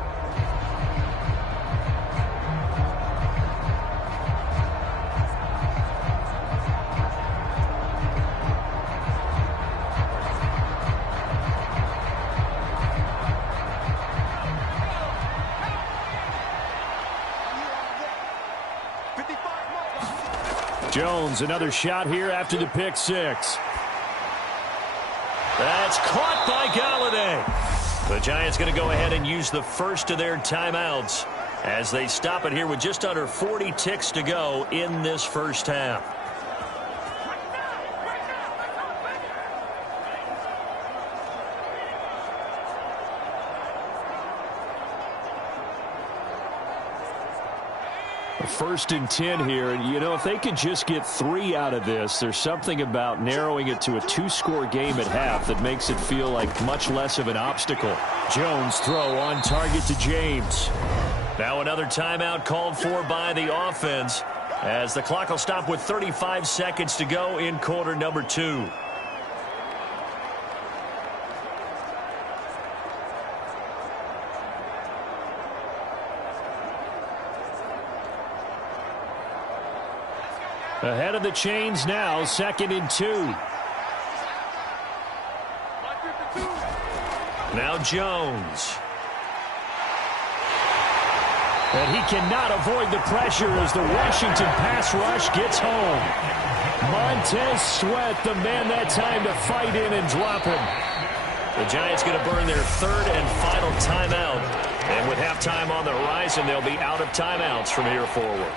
Jones, another shot here after the pick 6. That's caught by Galladay. The Giants going to go ahead and use the first of their timeouts as they stop it here with just under 40 ticks to go in this first half. First and 10 here, and you know, if they could just get 3 out of this, there's something about narrowing it to a 2-score game at half that makes it feel like much less of an obstacle. Jones throw on target to James. Now another timeout called for by the offense as the clock will stop with 35 seconds to go in quarter number 2. Ahead of the chains now, 2nd and 2. Now Jones. And he cannot avoid the pressure as the Washington pass rush gets home. Montez Sweat, the man that time to fight in and drop him. The Giants going to burn their 3rd and final timeout. And with halftime on the horizon, they'll be out of timeouts from here forward.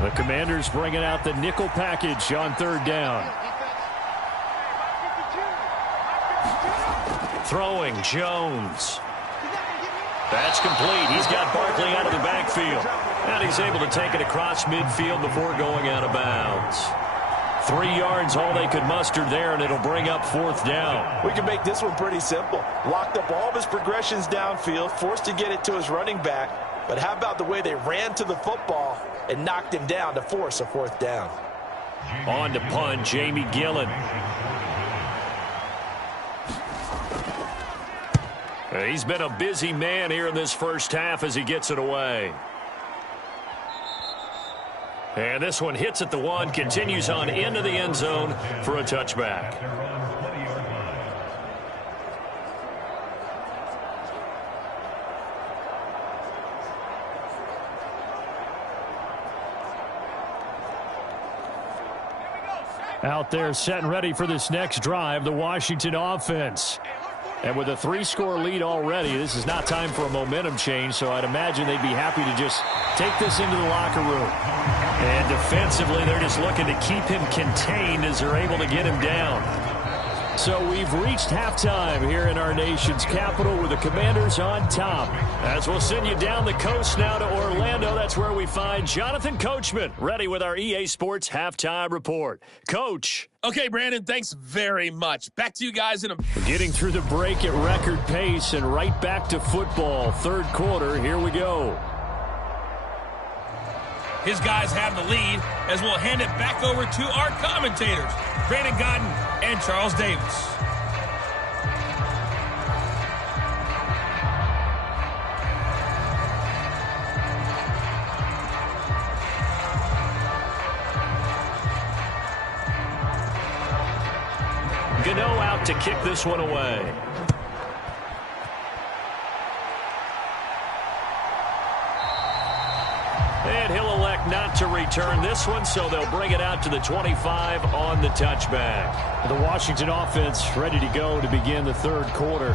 The Commanders bringing out the nickel package on 3rd down. Throwing, Jones. That's complete. He's got Barkley out of the backfield. And he's able to take it across midfield before going out of bounds. 3 yards, all they could muster there, and it'll bring up 4th down. We can make this one pretty simple. Locked up all of his progressions downfield, forced to get it to his running back. But how about the way they ran to the football and knocked him down to force a 4th down? On to punt, Jamie Gillen. He's been a busy man here in this first half as he gets it away. And this one hits at the 1, continues on into the end zone for a touchback. Out there set and ready for this next drive, the Washington offense. And with a 3-score lead already, this is not time for a momentum change, so I'd imagine they'd be happy to just take this into the locker room. And defensively, they're just looking to keep him contained as they're able to get him down. So we've reached halftime here in our nation's capital with the Commanders on top. As we'll send you down the coast now to Orlando, that's where we find Jonathan Coachman ready with our EA Sports Halftime Report. Coach. Okay, Brandon, thanks very much. Back to you guys in a... Getting through the break at record pace and right back to football. 3rd quarter, here we go. His guys have the lead as we'll hand it back over to our commentators, Brandon Godden and Charles Davis. Gano out to kick this one away. And he'll elect not to return this one, so they'll bring it out to the 25 on the touchback. The Washington offense ready to go to begin the 3rd quarter.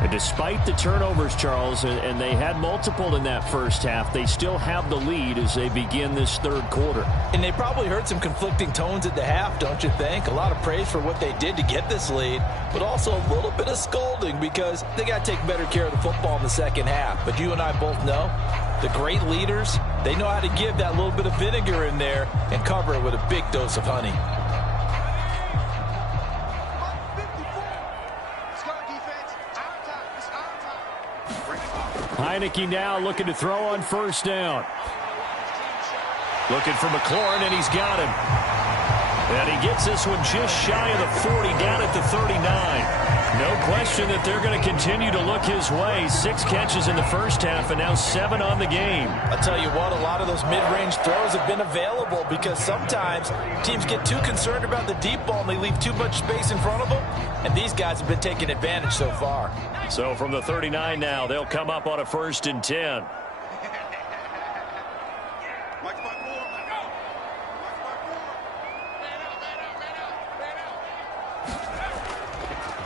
And despite the turnovers, Charles, and they had multiple in that first half, they still have the lead as they begin this 3rd quarter. And they probably heard some conflicting tones at the half, don't you think? A lot of praise for what they did to get this lead, but also a little bit of scolding because they got to take better care of the football in the 2nd half. But you and I both know the great leaders, they know how to give that little bit of vinegar in there and cover it with a big dose of honey. Heineke now looking to throw on 1st down. Looking for McLaurin, and he's got him. And he gets this one just shy of the 40, down at the 39. No question that they're going to continue to look his way. 6 catches in the first half and now 7 on the game. I'll tell you what, a lot of those mid-range throws have been available because sometimes teams get too concerned about the deep ball and they leave too much space in front of them. And these guys have been taking advantage so far. So from the 39 now, they'll come up on a 1st and 10.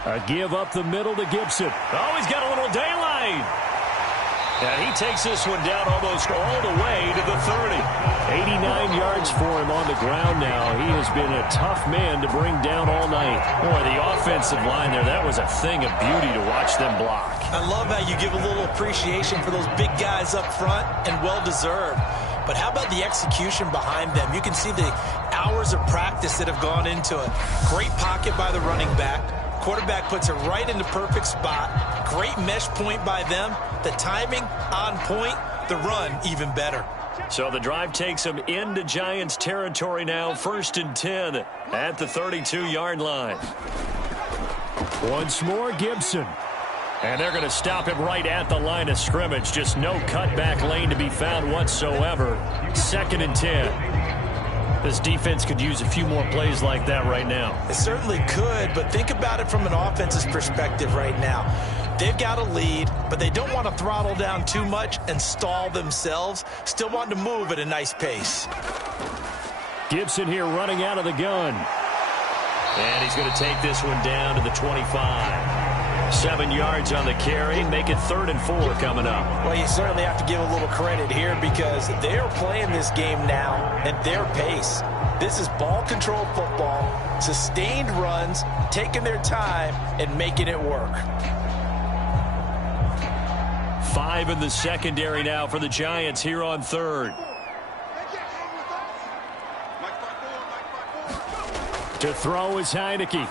A give up the middle to Gibson. Oh, he's got a little daylight. And he takes this one down almost all the way to the 30. 89 yards for him on the ground now. He has been a tough man to bring down all night. Boy, the offensive line there, that was a thing of beauty to watch them block. I love how you give a little appreciation for those big guys up front, and well-deserved. But how about the execution behind them? You can see the hours of practice that have gone into it. Great pocket by the running back. Quarterback puts it right in the perfect spot. Great mesh point by them. The timing on point. The run even better. So the drive takes them into Giants territory now. 1st and 10 at the 32-yard line. Once more, Gibson. And they're going to stop him right at the line of scrimmage. Just no cutback lane to be found whatsoever. 2nd and 10. This defense could use a few more plays like that right now. It certainly could, but think about it from an offense's perspective right now. They've got a lead, but they don't want to throttle down too much and stall themselves. Still want to move at a nice pace. Gibson here running out of the gun. And he's going to take this one down to the 25. 7 yards on the carry. Make it 3rd and 4 coming up. Well, you certainly have to give a little credit here because they're playing this game now at their pace. This is ball control football, sustained runs, taking their time, and making it work. 5 in the secondary now for the Giants here on 3rd. To throw is Heineke.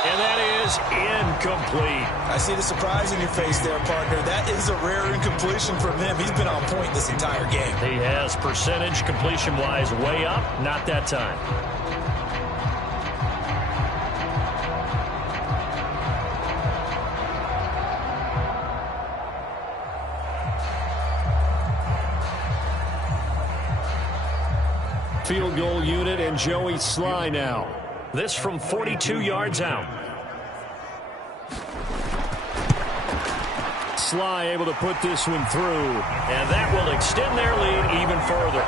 And that is incomplete. I see the surprise in your face there, partner. That is a rare incompletion from him. He's been on point this entire game. He has percentage completion-wise way up. Not that time. Field goal unit and Joey Sly now. This from 42 yards out. Sly able to put this one through, and that will extend their lead even further.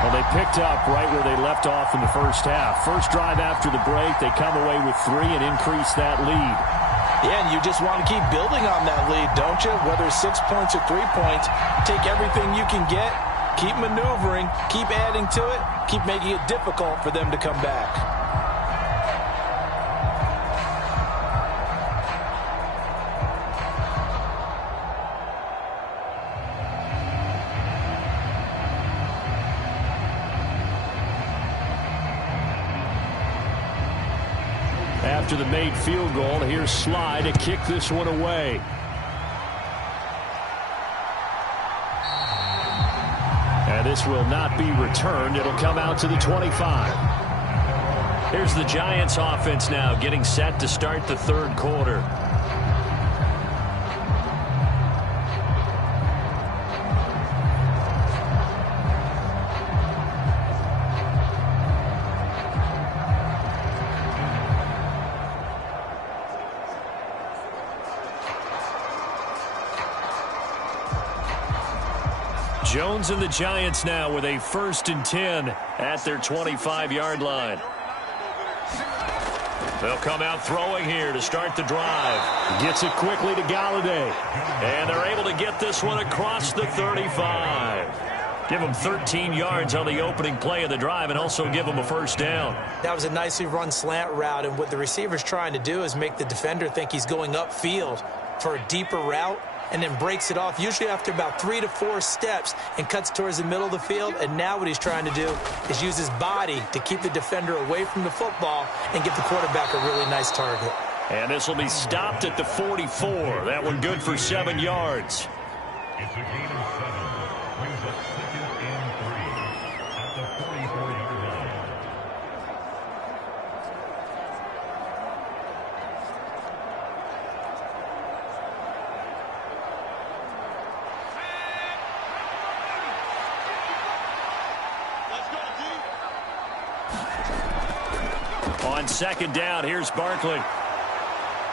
Well, they picked up right where they left off in the first half. First drive after the break, they come away with 3 and increase that lead. Yeah, and you just want to keep building on that lead, don't you? Whether it's 6 points or 3 points, take everything you can get, keep maneuvering, keep adding to it, keep making it difficult for them to come back. After the made field goal, here's Sly to kick this one away. And this will not be returned. It'll come out to the 25. Here's the Giants offense now getting set to start the 3rd quarter. Jones and the Giants now with a 1st and 10 at their 25-yard line. They'll come out throwing here to start the drive. Gets it quickly to Galladay. And they're able to get this one across the 35. Give them 13 yards on the opening play of the drive and also give them a 1st down. That was a nicely run slant route, and what the receiver's trying to do is make the defender think he's going upfield for a deeper route, and then breaks it off, usually after about 3 to 4 steps, and cuts towards the middle of the field. And now what he's trying to do is use his body to keep the defender away from the football and give the quarterback a really nice target. And this will be stopped at the 44. That one good for 7 yards. It's a gain of 7. Brings up 2nd and 3 at the 44-yard line. On 2nd down, here's Barkley.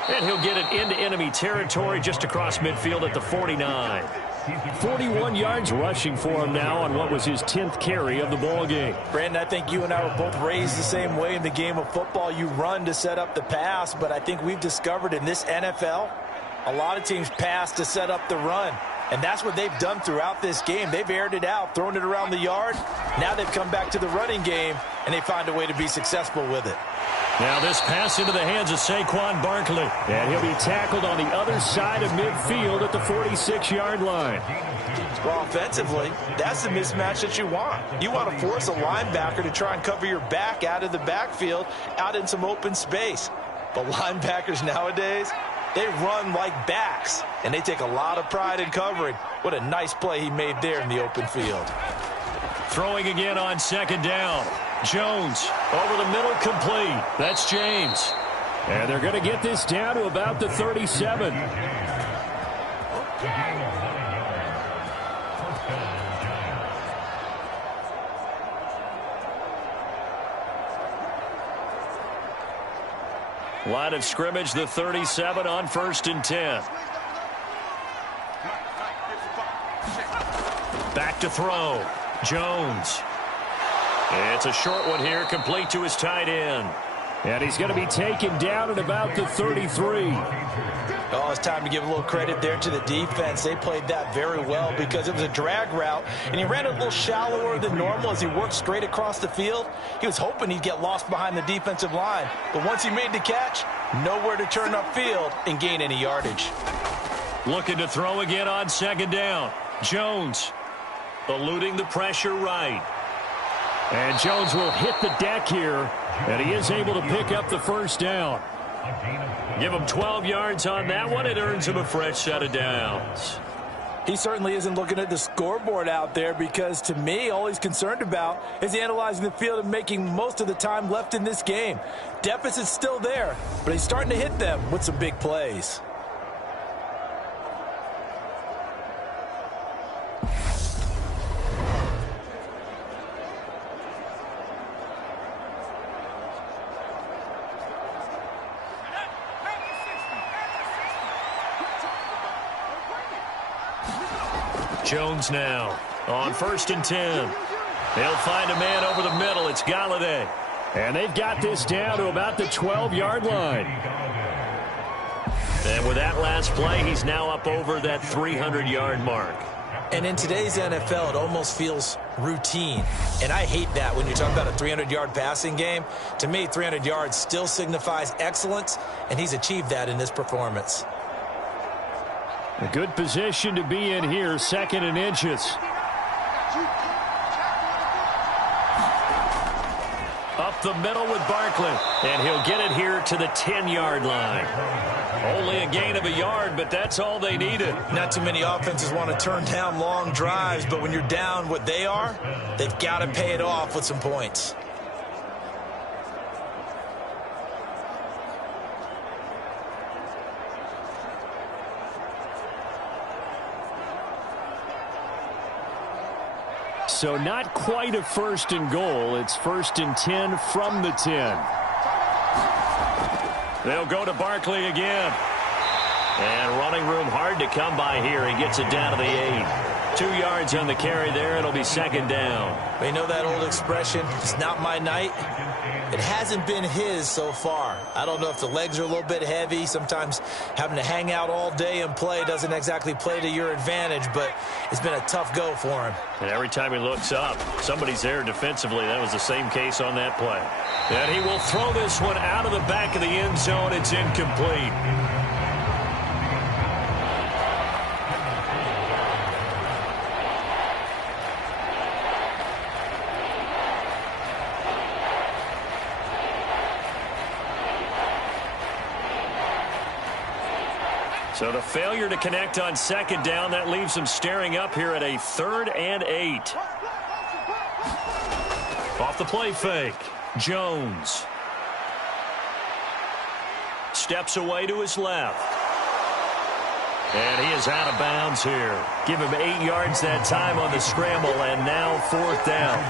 And he'll get it into enemy territory just across midfield at the 49. 41 yards rushing for him now on what was his 10th carry of the ball game. Brandon, I think you and I were both raised the same way in the game of football. You run to set up the pass, but I think we've discovered in this NFL, a lot of teams pass to set up the run. And that's what they've done throughout this game. They've aired it out, thrown it around the yard. Now they've come back to the running game, and they find a way to be successful with it. Now this pass into the hands of Saquon Barkley. And he'll be tackled on the other side of midfield at the 46-yard line. Well, offensively, that's the mismatch that you want. You want to force a linebacker to try and cover your back out of the backfield, out in some open space. But linebackers nowadays, they run like backs, and they take a lot of pride in covering. What a nice play he made there in the open field. Throwing again on second down. Jones over the middle, complete. That's James. And they're going to get this down to about the 37. Line of scrimmage, the 37 on 1st and 10. Back to throw. Jones. It's a short one here, complete to his tight end. And he's going to be taken down at about the 33. Oh, it's time to give a little credit there to the defense. They played that very well because it was a drag route, and he ran a little shallower than normal as he worked straight across the field. He was hoping he'd get lost behind the defensive line, but once he made the catch, nowhere to turn upfield and gain any yardage. Looking to throw again on second down. Jones eluding the pressure right. And Jones will hit the deck here, and he is able to pick up the first down. Give him 12 yards on that one. It earns him a fresh set of downs. He certainly isn't looking at the scoreboard out there because, to me, all he's concerned about is analyzing the field and making most of the time left in this game. Deficit's still there, but he's starting to hit them with some big plays. Jones now on 1st and 10. They'll find a man over the middle. It's Galladay. And they've got this down to about the 12-yard line. And with that last play, he's now up over that 300-yard mark. And in today's NFL, it almost feels routine. And I hate that when you talk about a 300-yard passing game. To me, 300 yards still signifies excellence, and he's achieved that in this performance. A good position to be in here, 2nd and inches. Up the middle with Barkley, and he'll get it here to the 10-yard line. Only a gain of a yard, but that's all they needed. Not too many offenses want to turn down long drives, but when you're down what they are, they've got to pay it off with some points. So not quite a 1st and goal. It's 1st and 10 from the 10. They'll go to Barkley again. And running room hard to come by here. He gets it down to the 8. 2 yards on the carry there. It'll be 2nd down. You know that old expression, it's not my night? It hasn't been his so far. I don't know if the legs are a little bit heavy. Sometimes having to hang out all day and play doesn't exactly play to your advantage, but it's been a tough go for him. And every time he looks up, somebody's there defensively. That was the same case on that play. And he will throw this one out of the back of the end zone. It's incomplete. So the failure to connect on 2nd down, that leaves him staring up here at a 3rd and 8. Off the play fake, Jones. Steps away to his left. And he is out of bounds here. Give him 8 yards that time on the scramble, and now 4th down.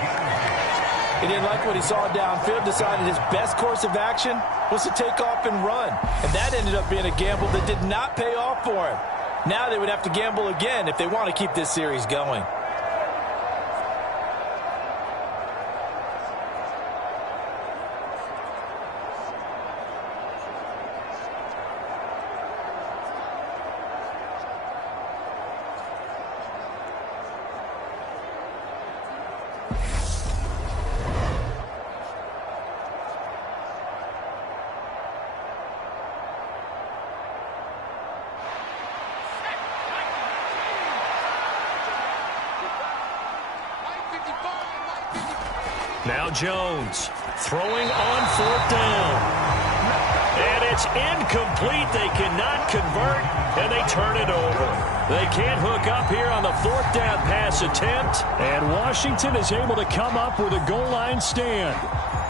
He didn't like what he saw downfield, decided his best course of action was to take off and run. And that ended up being a gamble that did not pay off for him. Now they would have to gamble again if they want to keep this series going. Now Jones throwing on 4th down. And it's incomplete. They cannot convert, and they turn it over. They can't hook up here on the 4th down pass attempt. And Washington is able to come up with a goal line stand.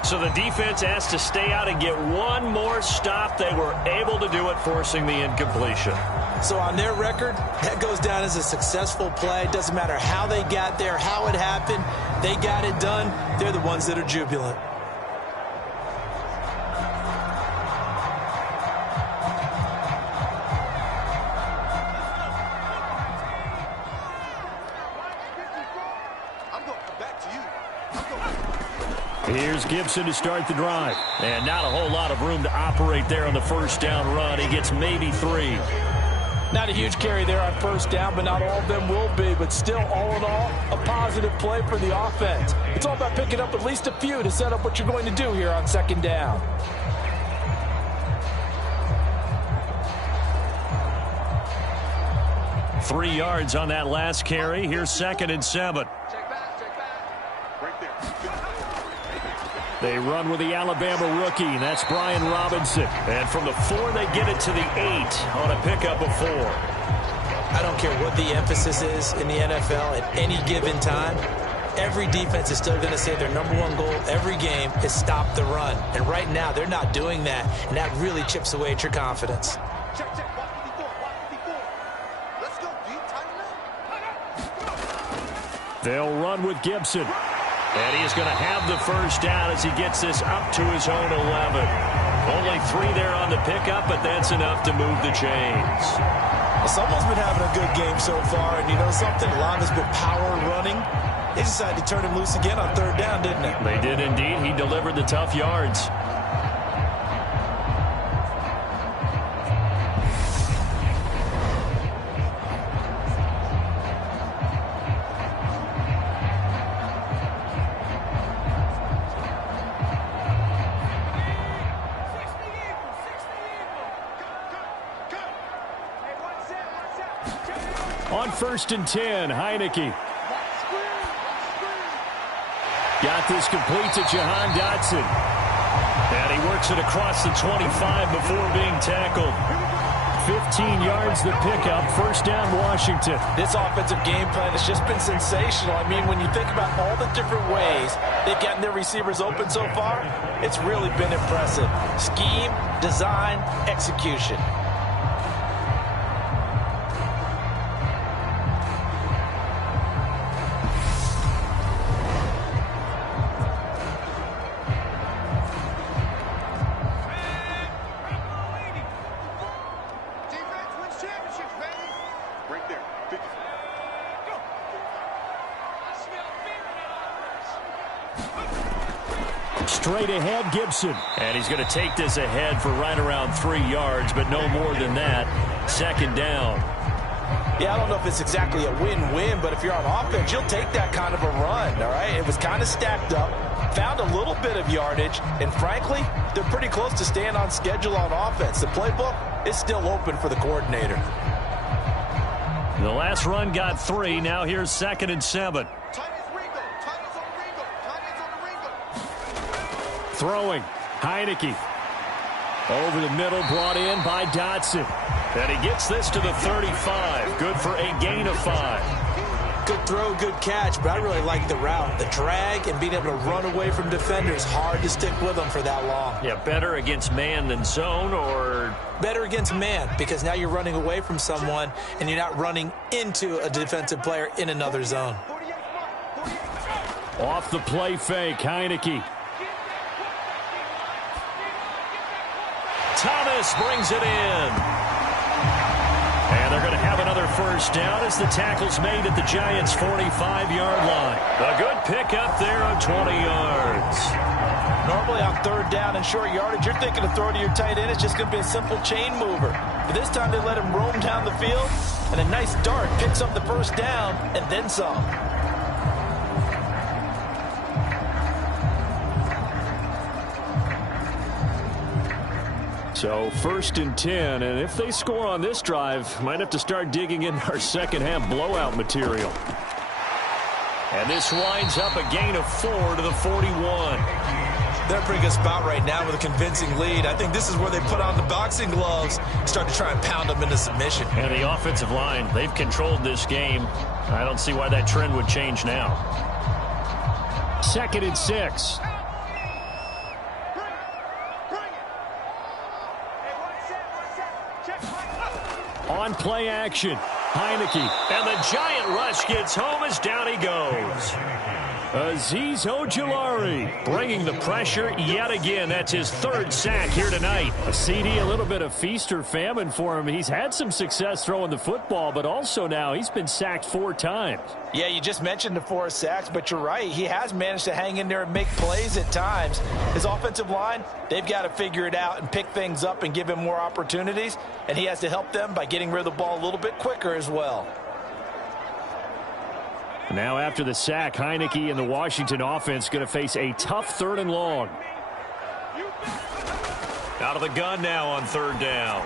So the defense has to stay out and get one more stop. They were able to do it, forcing the incompletion. So on their record, that goes down as a successful play. It doesn't matter how they got there, how it happened. They got it done. They're the ones that are jubilant. Here's Gibson to start the drive. And not a whole lot of room to operate there on the 1st down run. He gets maybe 3. Not a huge carry there on 1st down, but not all of them will be. But still, all in all, a positive play for the offense. It's all about picking up at least a few to set up what you're going to do here on 2nd down. Three yards on that last carry. Here's 2nd and 7. They run with the Alabama rookie. That's Brian Robinson. And from the 4, they get it to the 8 on a pickup of 4. I don't care what the emphasis is in the NFL at any given time. Every defense is still going to say their #1 goal every game is stop the run. And right now, they're not doing that. And that really chips away at your confidence. Check. Watch 54. Let's go, D. Tighten up. They'll run with Gibson. And he's going to have the 1st down as he gets this up to his own 11. Only 3 there on the pickup, but that's enough to move the chains. Well, someone's been having a good game so far, and you know something? A lot has been power running. They decided to turn him loose again on 3rd down, didn't they? They did indeed. He delivered the tough yards. On 1st and 10, Heineke. Got this complete to Jahan Dotson. And he works it across the 25 before being tackled. 15 yards the pickup. 1st down, Washington. This offensive game plan has just been sensational. I mean, when you think about all the different ways they've gotten their receivers open so far, it's really been impressive. Scheme, design, execution. Straight ahead, Gibson. And he's going to take this ahead for right around 3 yards, but no more than that. 2nd down. Yeah, I don't know if it's exactly a win-win, but if you're on offense, you'll take that kind of a run, all right? It was kind of stacked up, found a little bit of yardage, and frankly, they're pretty close to staying on schedule on offense. The playbook is still open for the coordinator. The last run got 3. Now here's 2nd and 7. Throwing. Heineke. Over the middle, brought in by Dotson. And he gets this to the 35. Good for a gain of 5. Good throw, good catch, but I really like the route. The drag and being able to run away from defenders, hard to stick with them for that long. Yeah, better against man than zone, or? Better against man, because now you're running away from someone and you're not running into a defensive player in another zone. Off the play fake, Heineke. Thomas brings it in. And they're going to have another first down as the tackle's made at the Giants' 45-yard line. A good pickup there of 20 yards. Normally on third down and short yardage, you're thinking to throw to your tight end. It's just going to be a simple chain mover. But this time they let him roam down the field, and a nice dart picks up the first down and then some. So 1st and 10, and if they score on this drive, might have to start digging in our second half blowout material. And this winds up a gain of 4 to the 41. They're in a pretty good spot right now with a convincing lead. I think this is where they put on the boxing gloves, start to try and pound them into submission. And the offensive line, they've controlled this game. I don't see why that trend would change now. 2nd and 6. On play action, Heineke. And the giant rush gets home as down he goes. Azeez Ojulari bringing the pressure yet again. That's his 3rd sack here tonight. A CD, a little bit of feast or famine for him. He's had some success throwing the football, but also now he's been sacked 4 times. Yeah, you just mentioned the 4 sacks, but you're right. He has managed to hang in there and make plays at times. His offensive line, they've got to figure it out and pick things up and give him more opportunities, and he has to help them by getting rid of the ball a little bit quicker as well. Now after the sack, Heineke and the Washington offense going to face a tough 3rd and long. Out of the gun now on 3rd down.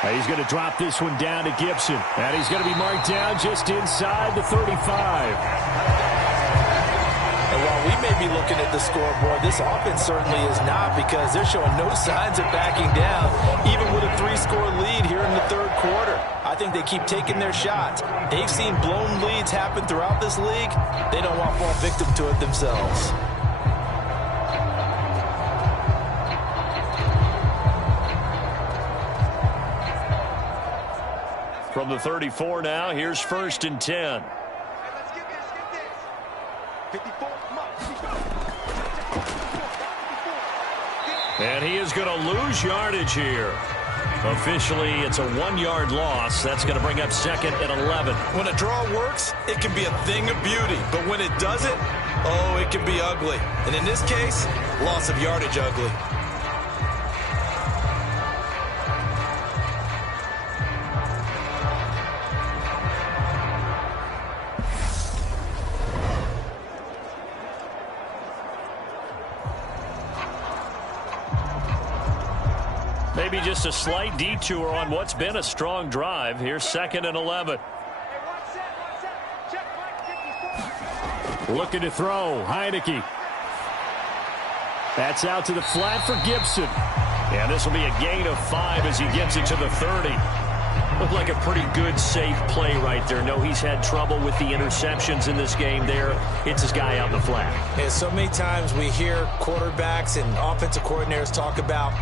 He's going to drop this one down to Gibson. And he's going to be marked down just inside the 35. And while we may be looking at the scoreboard, this offense certainly is not, because they're showing no signs of backing down, even with a 3-score lead here in the 3rd quarter. I think they keep taking their shots. They've seen blown leads happen throughout this league. They don't want to fall victim to it themselves. From the 34 now, here's 1st and 10. Let's get this. 54, come on. And he is going to lose yardage here. Officially, it's a 1-yard loss. That's going to bring up 2nd and 11. When a draw works, it can be a thing of beauty. But when it doesn't, oh, it can be ugly. And in this case, loss of yardage ugly. Maybe just a slight detour on what's been a strong drive. Here's 2nd and 11. Looking to throw. Heineke. That's out to the flat for Gibson. And this will be a gain of 5 as he gets it to the 30. Looked like a pretty good, safe play right there. No, he's had trouble with the interceptions in this game there. Hits his guy out in the flat. Yeah, so many times we hear quarterbacks and offensive coordinators talk about,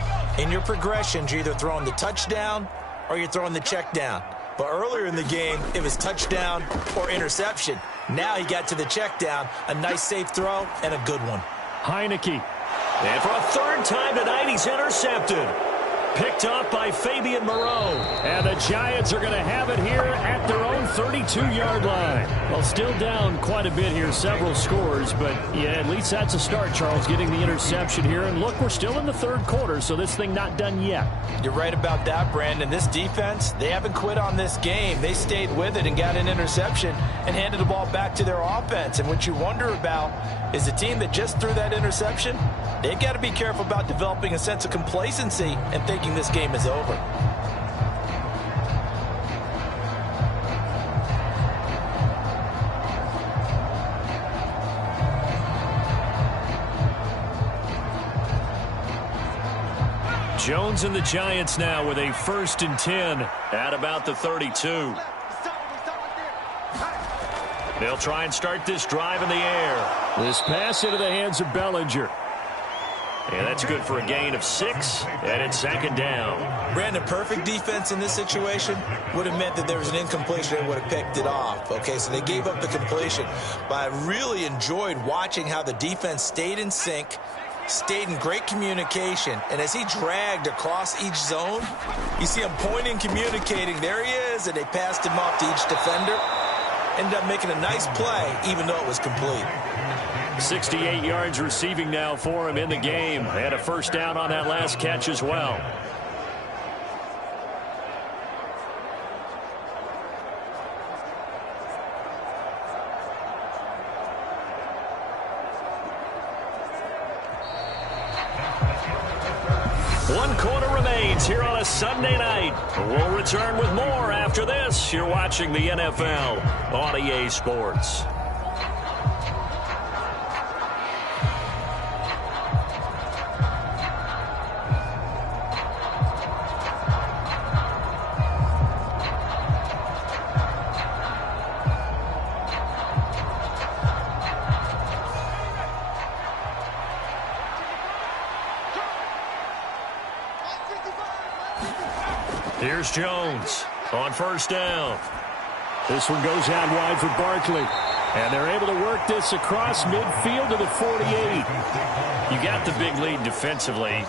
in your progressions, you're either throwing the touchdown or you're throwing the check down. But earlier in the game, it was touchdown or interception. Now he got to the check down, a nice safe throw, and a good one. Heineke. And for a 3rd time tonight, he's intercepted. Picked off by Fabian Moreau. And the Giants are going to have it here at their own 32-yard line. Well, still down quite a bit here, several scores. But, yeah, at least that's a start, Charles, getting the interception here. And, look, we're still in the 3rd quarter, so this thing not done yet. You're right about that, Brandon. This defense, they haven't quit on this game. They stayed with it and got an interception and handed the ball back to their offense. And what you wonder about is the team that just threw that interception, they've got to be careful about developing a sense of complacency and thinking this game is over. Jones and the Giants now with a 1st and 10 at about the 32. They'll try and start this drive in the air. This pass into the hands of Bellinger. And that's good for a gain of 6, and it's 2nd down. Brandon, perfect defense in this situation would have meant that there was an incompletion and would have picked it off. Okay, so they gave up the completion. But I really enjoyed watching how the defense stayed in sync, stayed in great communication. And as he dragged across each zone, you see him pointing, communicating. There he is, and they passed him off to each defender. Ended up making a nice play, even though it was complete. 68 yards receiving now for him in the game. Had a first down on that last catch as well. One quarter remains here on a Sunday night. We'll return with more after this. You're watching the NFL on EA Sports. Here's Jones on first down. This one goes out wide for Barkley. And they're able to work this across midfield to the 48. You got the big lead defensively.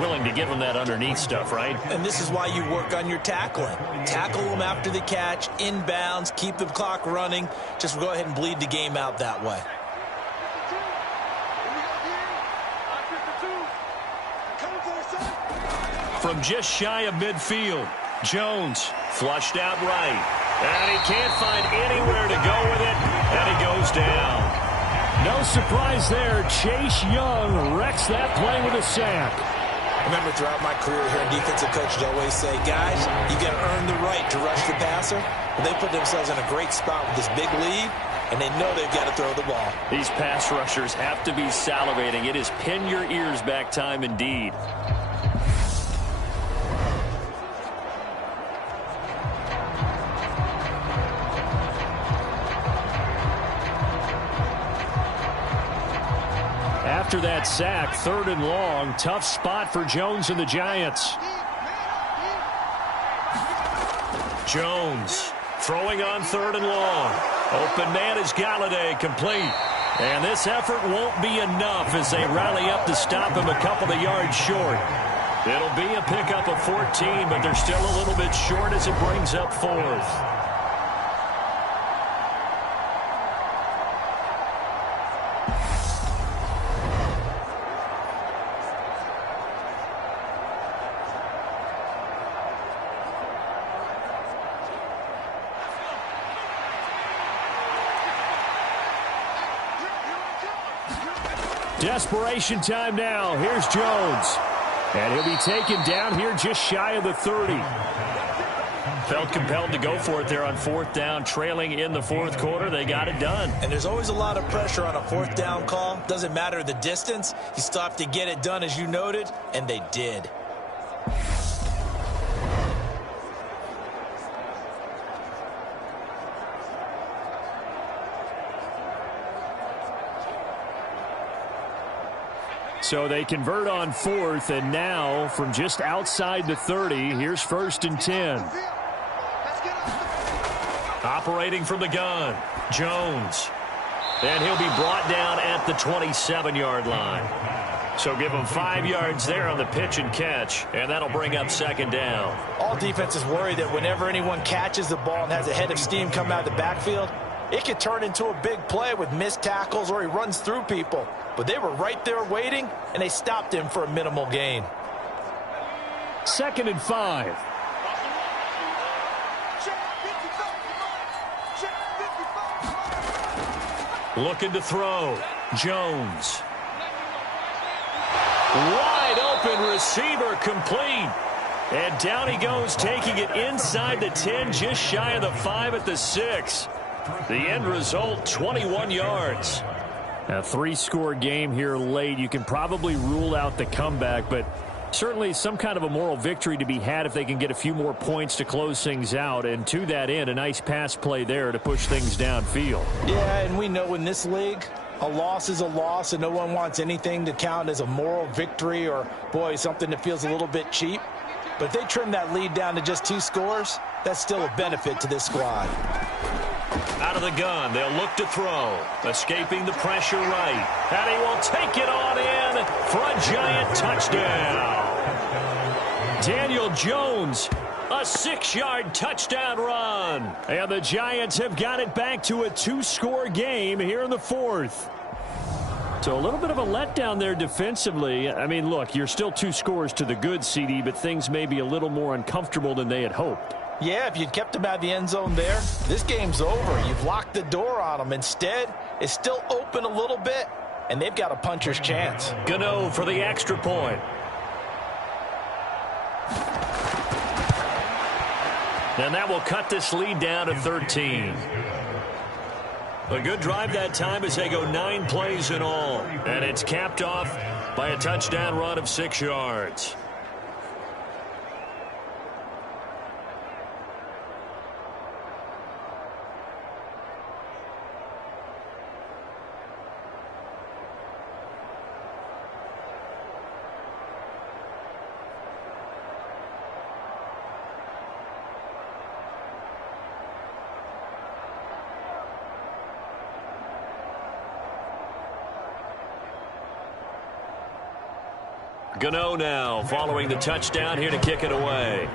Willing to give them that underneath stuff, right? And this is why you work on your tackling. Tackle them after the catch, inbounds, keep the clock running. Just go ahead and bleed the game out that way. From just shy of midfield, Jones flushed out right. And he can't find anywhere to go with it, and he goes down. No surprise there. Chase Young wrecks that play with a sack. I remember throughout my career here in defensive coaches always say, guys, you got to earn the right to rush the passer. Well, they put themselves in a great spot with this big lead, and they know they've got to throw the ball. These pass rushers have to be salivating. It is pin your ears back time indeed. After that sack, 3rd and long, tough spot for Jones and the Giants. Jones throwing on 3rd and long. Open man is Galladay, complete. And this effort won't be enough as they rally up to stop him a couple of yards short. It'll be a pickup of 14, but they're still a little bit short as it brings up 4th. Desperation time now. Here's Jones. And he'll be taken down here just shy of the 30. Felt compelled to go for it there on 4th down, trailing in the 4th quarter. They got it done. And there's always a lot of pressure on a 4th down call. Doesn't matter the distance. You still have to get it done, as you noted, and they did. So they convert on 4th, and now from just outside the 30, here's 1st and 10. Operating from the gun, Jones. And he'll be brought down at the 27-yard line. So give him 5 yards there on the pitch and catch, and that'll bring up 2nd down. All defenses worry that whenever anyone catches the ball and has a head of steam come out of the backfield, it could turn into a big play with missed tackles or he runs through people. But they were right there waiting, and they stopped him for a minimal gain. 2nd and 5. Looking to throw. Jones. Wide open receiver, complete. And down he goes, taking it inside the 10, just shy of the 5 at the 6. The end result, 21 yards. A 3-score game here late. You can probably rule out the comeback, but certainly some kind of a moral victory to be had if they can get a few more points to close things out. And to that end, a nice pass play there to push things downfield. Yeah, and we know in this league, a loss is a loss, and no one wants anything to count as a moral victory or, boy, something that feels a little bit cheap. But if they trim that lead down to just 2 scores, that's still a benefit to this squad. Out of the gun, they'll look to throw. Escaping the pressure right. And he will take it on in for a giant touchdown. Daniel Jones A 6-yard touchdown run. And the Giants have got it back to a 2-score game here in the 4th. So a little bit of a letdown there defensively. I mean, look, you're still 2 scores to the good, CD, but things may be a little more uncomfortable than they had hoped. Yeah, if you'd kept him out of the end zone there, this game's over. You've locked the door on him. Instead, it's still open a little bit, and they've got a puncher's chance. Gano for the extra point. And that will cut this lead down to 13. A good drive that time as they go 9 plays in all. And it's capped off by a touchdown run of 6 yards. Gano now following the touchdown here to kick it away.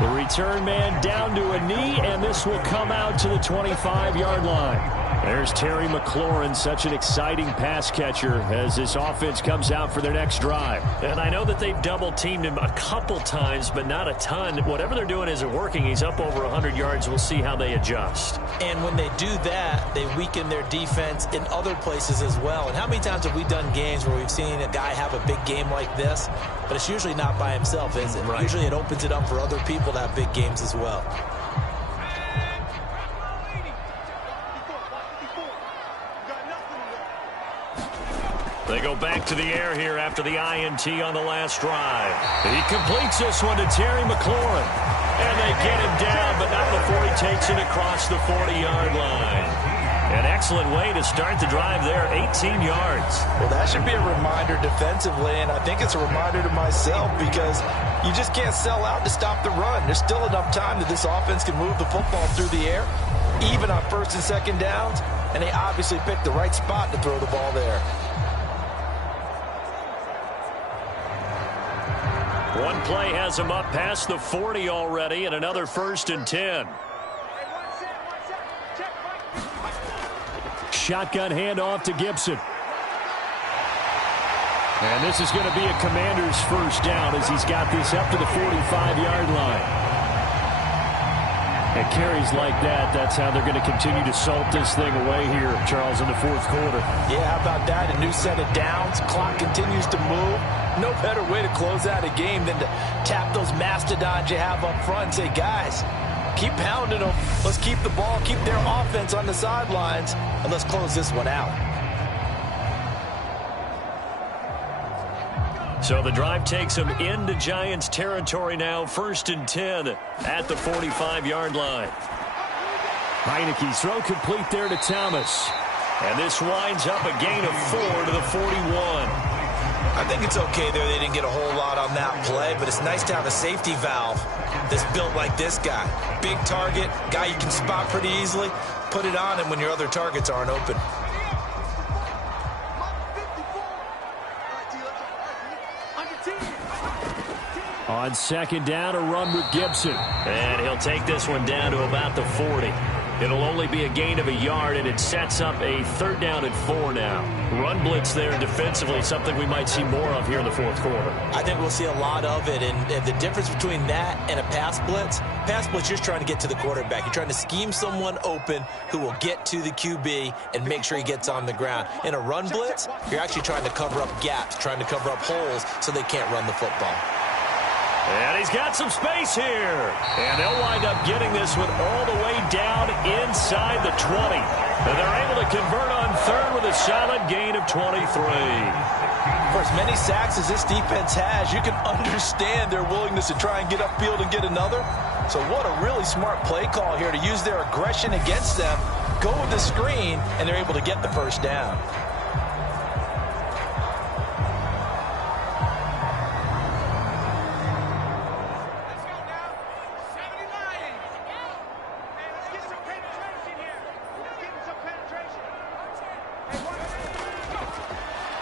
The return man down to a knee, and this will come out to the 25-yard line. There's Terry McLaurin, such an exciting pass catcher as this offense comes out for their next drive. And I know that they've double-teamed him a couple times, but not a ton. Whatever they're doing isn't working. He's up over 100 yards. We'll see how they adjust. And when they do that, they weaken their defense in other places as well. And how many times have we done games where we've seen a guy have a big game like this, but it's usually not by himself, is it? Right. Usually it opens it up for other people to have big games as well. They go back to the air here after the INT on the last drive. He completes this one to Terry McLaurin. And they get him down, but not before he takes it across the 40-yard line. An excellent way to start the drive there, 18 yards. Well, that should be a reminder defensively, and I think it's a reminder to myself because you just can't sell out to stop the run. There's still enough time that this offense can move the football through the air, even on 1st and 2nd downs, and they obviously picked the right spot to throw the ball there. One play has him up past the 40 already, and another 1st and 10. Shotgun handoff to Gibson. And this is going to be a Commander's first down as he's got this up to the 45-yard line. And carries like that, that's how they're going to continue to salt this thing away here, Charles, in the 4th quarter. Yeah, how about that? A new set of downs. Clock continues to move. No better way to close out a game than to tap those mastodons you have up front and say, guys, keep pounding them. Let's keep the ball, keep their offense on the sidelines, and let's close this one out. So the drive takes them into Giants territory now, 1st and 10 at the 45-yard line. Heineke's throw complete there to Thomas. And this winds up a gain of 4 to the 41. I think it's okay there. They didn't get a whole lot on that play, but it's nice to have a safety valve that's built like this guy. Big target, guy you can spot pretty easily. Put it on him when your other targets aren't open. On 2nd down, a run with Gibson. And he'll take this one down to about the 40. It'll only be a gain of a yard, and it sets up a 3rd down and 4 now. Run blitz there defensively, something we might see more of here in the 4th quarter. I think we'll see a lot of it, and the difference between that and a pass blitz, you're just trying to get to the quarterback. You're trying to scheme someone open who will get to the QB and make sure he gets on the ground. In a run blitz, you're actually trying to cover up gaps, trying to cover up holes so they can't run the football. And he's got some space here. And they'll wind up getting this one all the way down inside the 20. And they're able to convert on 3rd with a solid gain of 23. For as many sacks as this defense has, you can understand their willingness to try and get upfield and get another. So what a really smart play call here to use their aggression against them, go with the screen, and they're able to get the 1st down.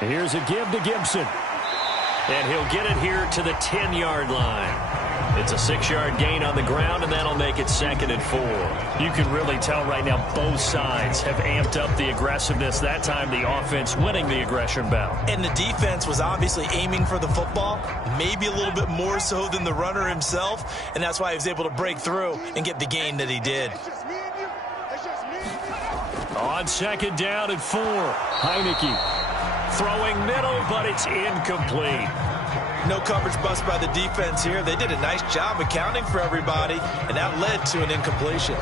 Here's a give to Gibson. And he'll get it here to the 10-yard line. It's a 6-yard gain on the ground, and that'll make it 2nd and 4. You can really tell right now both sides have amped up the aggressiveness. That time the offense winning the aggression battle. And the defense was obviously aiming for the football, maybe a little bit more so than the runner himself, and that's why he was able to break through and get the gain that he did. On 2nd down and 4, Heineke throwing middle, but it's incomplete. No coverage bust by the defense here. They did a nice job accounting for everybody, and that led to an incompletion.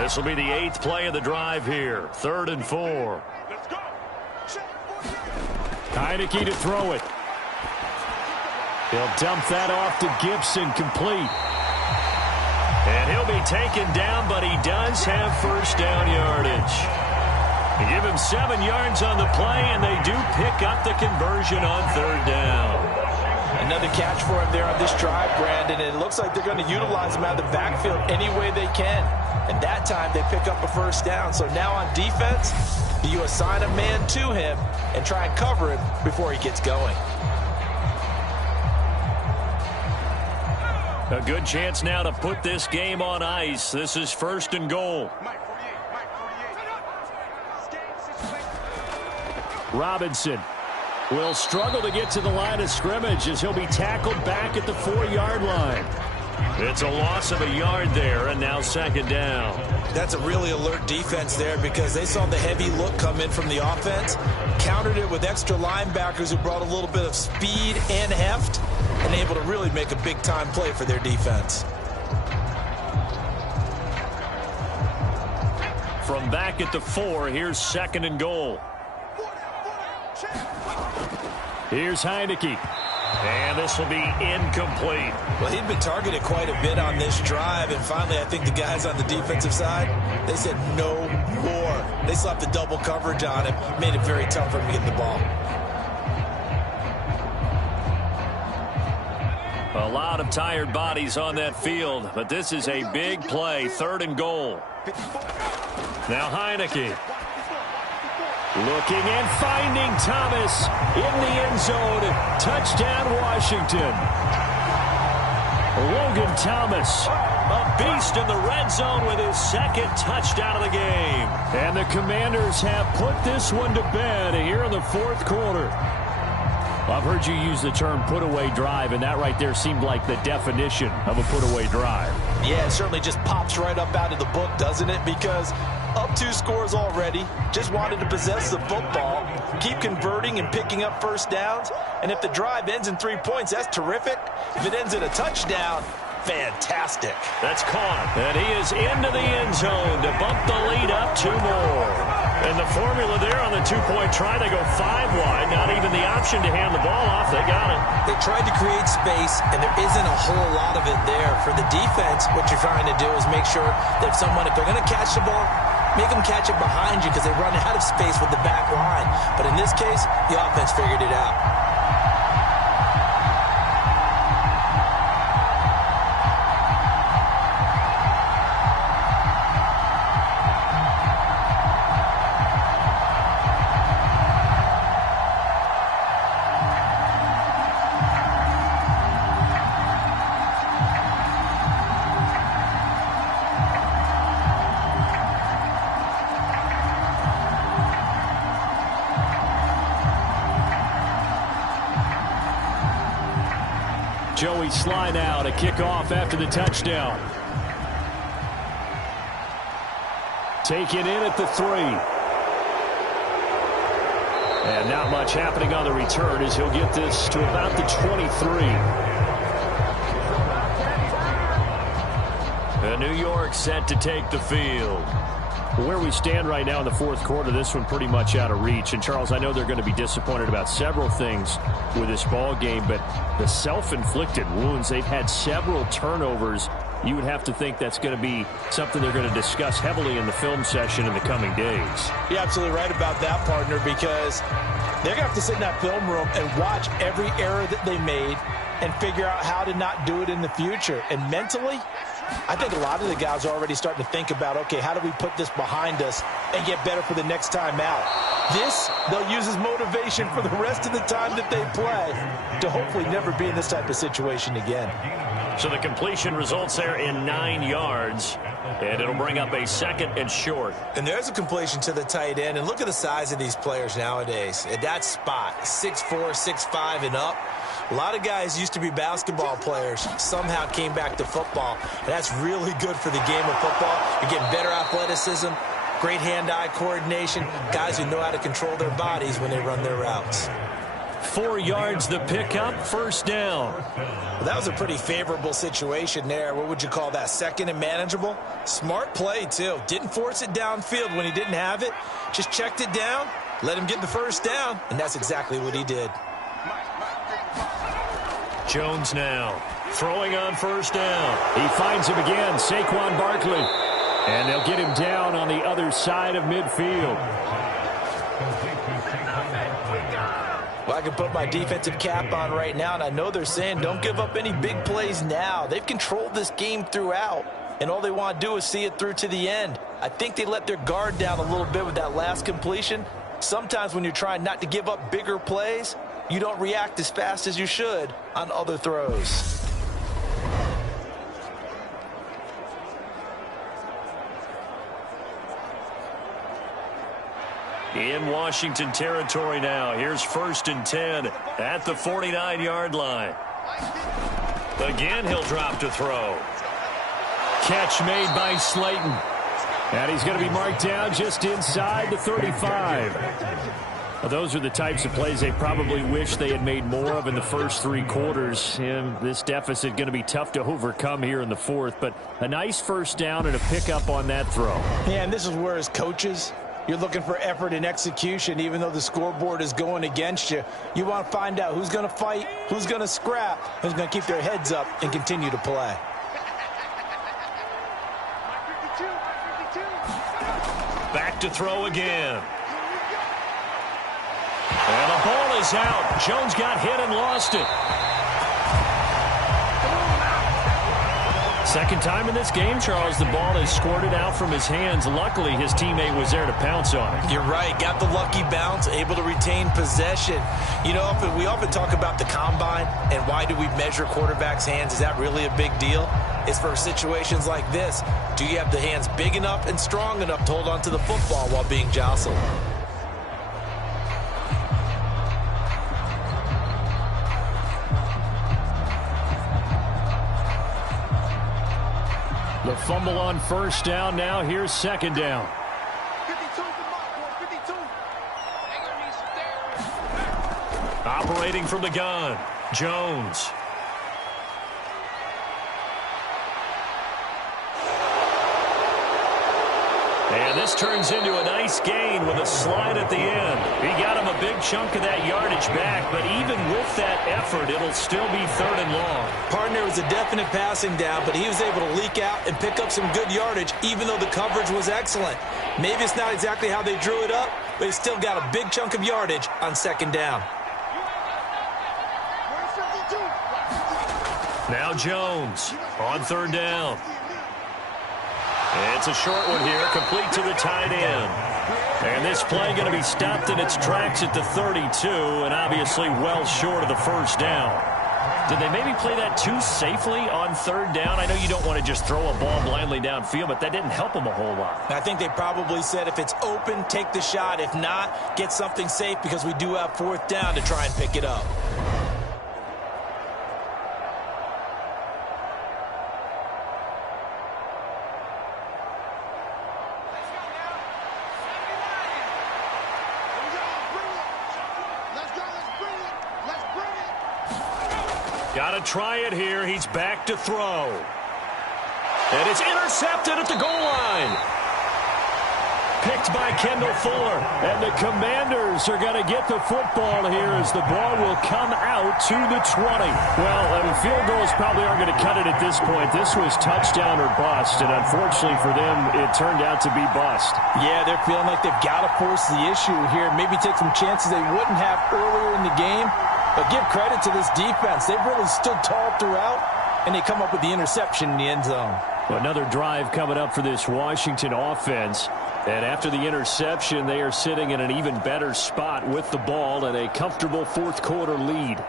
This will be the 8th play of the drive here. 3rd and 4. Let's go. Heineke to throw it. He'll dump that off to Gibson, complete. And he'll be taken down, but he does have first down yardage. They give him 7 yards on the play, and they do pick up the conversion on 3rd down. Another catch for him there on this drive, Brandon. And it looks like they're going to utilize him out of the backfield any way they can. And that time they pick up a first down. So now on defense, you assign a man to him and try and cover him before he gets going. A good chance now to put this game on ice. This is 1st and goal. Robinson will struggle to get to the line of scrimmage as he'll be tackled back at the 4-yard line. It's a loss of a yard there, and now 2nd down. That's a really alert defense there because they saw the heavy look come in from the offense, countered it with extra linebackers who brought a little bit of speed and heft, and able to really make a big-time play for their defense. From back at the 4, here's 2nd and goal. Here's Heineke. And this will be incomplete. Well, he'd been targeted quite a bit on this drive, and finally I think the guys on the defensive side, they said no more. They slapped the double coverage on him, made it very tough for him to get the ball. A lot of tired bodies on that field, but this is a big play, 3rd and goal. Now Heineke. Looking and finding Thomas in the end zone. Touchdown, Washington. Logan Thomas, a beast in the red zone with his 2nd touchdown of the game. And the Commanders have put this one to bed here in the 4th quarter. I've heard you use the term put-away drive, and that right there seemed like the definition of a put-away drive. Yeah, it certainly just pops right up out of the book, doesn't it? Because up 2 scores already, just wanted to possess the football, keep converting and picking up first downs. And if the drive ends in 3 points, that's terrific. If it ends in a touchdown, fantastic. That's caught. And he is into the end zone to bump the lead up 2 more. And the formula there on the 2-point try, they go 5 wide. Not even the option to hand the ball off. They got it. They tried to create space, and there isn't a whole lot of it there. For the defense, what you're trying to do is make sure that if they're going to catch the ball, make them catch it behind you because they run out of space with the back line. But in this case, the offense figured it out. Joey Sly now to kick off after the touchdown. Taken in at the 3. And not much happening on the return as he'll get this to about the 23. And New York set to take the field. Where we stand right now in the 4th quarter, this one pretty much out of reach. And, Charles, I know they're going to be disappointed about several things with this ball game, but the self-inflicted wounds, they've had several turnovers you would have to think that's going to be something they're going to discuss heavily in the film session in the coming days. You're absolutely right about that, partner, because they're going to have to sit in that film room and watch every error that they made and figure out how to not do it in the future. And mentally, I think a lot of the guys are already starting to think about, okay, how do we put this behind us and get better for the next time out? This, they'll use as motivation for the rest of the time that they play to hopefully never be in this type of situation again. So the completion results there in 9 yards, and it'll bring up a 2nd and short. And there's a completion to the tight end, and look at the size of these players nowadays. At that spot, 6'4", 6'5", and up. A lot of guys used to be basketball players, somehow came back to football, and that's really good for the game of football. You're getting better athleticism, great hand-eye coordination, guys who know how to control their bodies when they run their routes. 4 yards the pickup, 1st down. Well, that was a pretty favorable situation there. What would you call that, 2nd and manageable? Smart play, too. Didn't force it downfield when he didn't have it. Just checked it down, let him get the 1st down, and that's exactly what he did. Jones now throwing on 1st down. He finds him again, Saquon Barkley. And they'll get him down on the other side of midfield. Well, I can put my defensive cap on right now, and I know they're saying don't give up any big plays now. They've controlled this game throughout, and all they want to do is see it through to the end. I think they let their guard down a little bit with that last completion. Sometimes when you're trying not to give up bigger plays, you don't react as fast as you should on other throws. In Washington territory now. Here's 1st and 10 at the 49-yard line. Again, he'll drop to throw. Catch made by Slayton. And he's going to be marked down just inside the 35. Well, those are the types of plays they probably wish they had made more of in the first 3 quarters. And this deficit going to be tough to overcome here in the 4th. But a nice 1st down and a pickup on that throw. Yeah, and this is where as coaches, you're looking for effort and execution, even though the scoreboard is going against you. You want to find out who's going to fight, who's going to scrap, who's going to keep their heads up and continue to play. Back to throw again. And the ball is out. Jones got hit and lost it. Second time in this game, Charles, the ball is squirted out from his hands. Luckily, his teammate was there to pounce on it. You're right. Got the lucky bounce, able to retain possession. You know, we often talk about the combine and why do we measure quarterbacks' hands. Is that really a big deal? It's for situations like this. Do you have the hands big enough and strong enough to hold on to the football while being jostled? The fumble on 1st down now. Here's 2nd down. 52 for Mark, 52. Operating from the gun, Jones. And this turns into a nice gain with a slide at the end. He got him a big chunk of that yardage back, but even with that effort, it'll still be 3rd and long. Partner was a definite passing down, but he was able to leak out and pick up some good yardage, even though the coverage was excellent. Maybe it's not exactly how they drew it up, but he still got a big chunk of yardage on 2nd down. Now Jones on 3rd down. It's a short one here, complete to the tight end. And this play going to be stopped in its tracks at the 32, and obviously well short of the 1st down. Did they maybe play that too safely on 3rd down? I know you don't want to just throw a ball blindly downfield, but that didn't help them a whole lot. I think they probably said if it's open, take the shot. If not, get something safe because we do have 4th down to try and pick it up. Got to try it here. He's back to throw. And it's intercepted at the goal line. picked by Kendall Fuller. And the Commanders are going to get the football here as the ball will come out to the 20. Well, field goals probably aren't going to cut it at this point. This was touchdown or bust, and unfortunately for them, it turned out to be bust. Yeah, they're feeling like they've got to force the issue here. Maybe take some chances they wouldn't have earlier in the game. But give credit to this defense. They've really stood tall throughout, and they come up with the interception in the end zone. Another drive coming up for this Washington offense. And after the interception, they are sitting in an even better spot with the ball and a comfortable fourth quarter lead.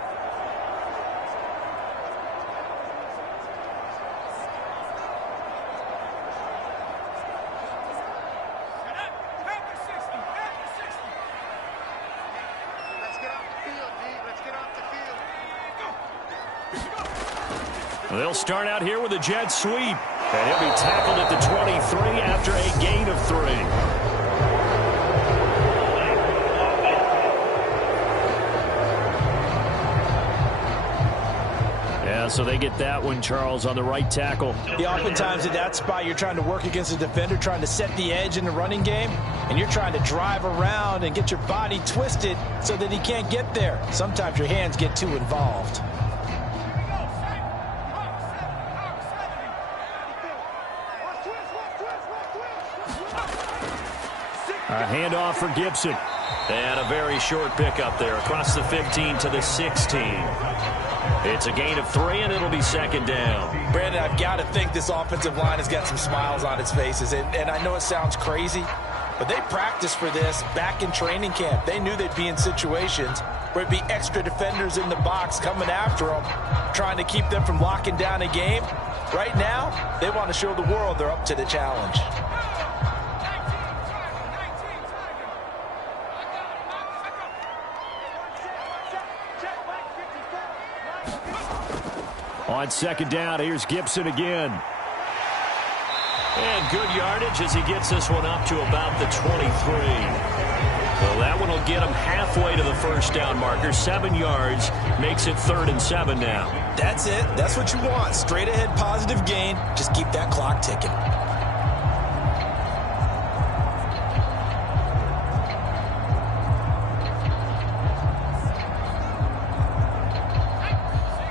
They'll start out here with a jet sweep. And he'll be tackled at the 23 after a gain of 3. Yeah, so they get that one, Charles, on the right tackle. Yeah, oftentimes at that spot, you're trying to work against a defender, trying to set the edge in the running game, and you're trying to drive around and get your body twisted so that he can't get there. Sometimes your hands get too involved. A handoff for Gibson. And a very short pickup there across the 15 to the 16. It's a gain of 3, and it'll be second down. Brandon, I've got to think this offensive line has got some smiles on its faces. And I know it sounds crazy, but they practiced for this back in training camp. They knew they'd be in situations where it'd be extra defenders in the box coming after them, trying to keep them from locking down a game. Right now, they want to show the world they're up to the challenge. On second down, here's Gibson again. And good yardage as he gets this one up to about the 23. Well, that one will get him halfway to the first down marker. 7 yards makes it 3rd and 7 now. That's it. That's what you want. Straight ahead positive gain. Just keep that clock ticking.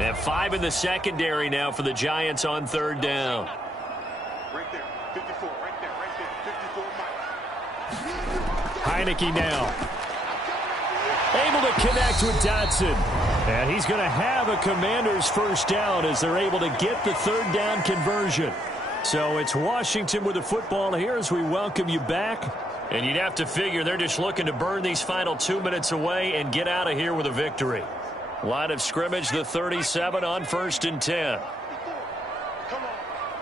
And 5 in the secondary now for the Giants on 3rd down. Right there, 54, right there, 54 Mike. Heineke now. Able to connect with Dodson. And he's going to have a Commanders first down as they're able to get the 3rd down conversion. So it's Washington with the football here as we welcome you back. And you'd have to figure they're just looking to burn these final 2 minutes away and get out of here with a victory. Line of scrimmage, the 37 on 1st and 10. Come on,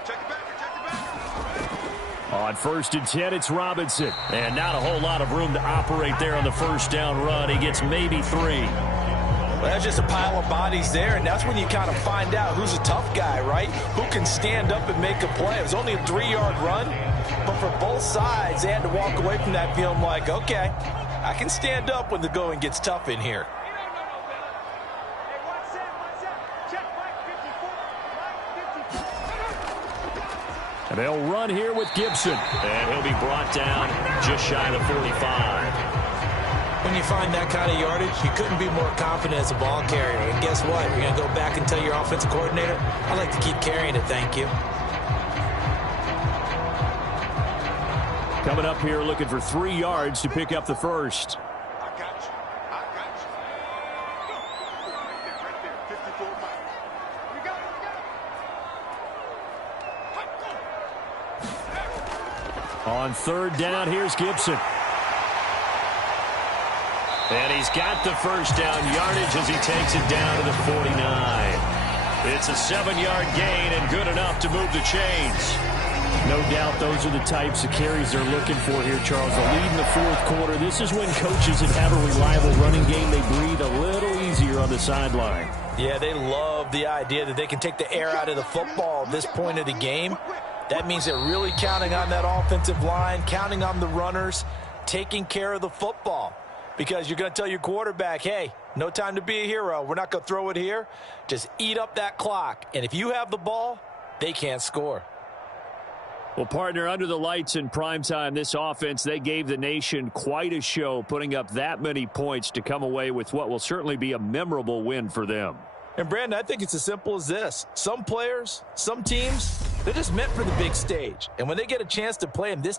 check it back. On 1st and 10, it's Robinson. And not a whole lot of room to operate there on the first down run. He gets maybe 3. Well, that's just a pile of bodies there, and that's when you kind of find out who's a tough guy, right? Who can stand up and make a play. It was only a 3-yard run, but for both sides, they had to walk away from that feeling like, okay, I can stand up when the going gets tough in here. And they'll run here with Gibson. And he'll be brought down just shy of the 45. When you find that kind of yardage, you couldn't be more confident as a ball carrier. And guess what? You're going to go back and tell your offensive coordinator, I'd like to keep carrying it, thank you. Coming up here looking for 3 yards to pick up the first. I got you. I got you. Right there, 54 Mike. You got it, you got it. On 3rd down, here's Gibson. And he's got the first down yardage as he takes it down to the 49. It's a 7-yard gain and good enough to move the chains. No doubt those are the types of carries they're looking for here, Charles. A lead in the 4th quarter. This is when coaches that have a reliable running game, they breathe a little easier on the sideline. Yeah, they love the idea that they can take the air out of the football at this point of the game. That means they're really counting on that offensive line, counting on the runners, taking care of the football. Because you're going to tell your quarterback, hey, no time to be a hero. We're not going to throw it here. Just eat up that clock. And if you have the ball, they can't score. Well, partner, under the lights in primetime, this offense, they gave the nation quite a show, putting up that many points to come away with what will certainly be a memorable win for them. And, Brandon, I think it's as simple as this. Some players, some teams, they're just meant for the big stage. And when they get a chance to play in this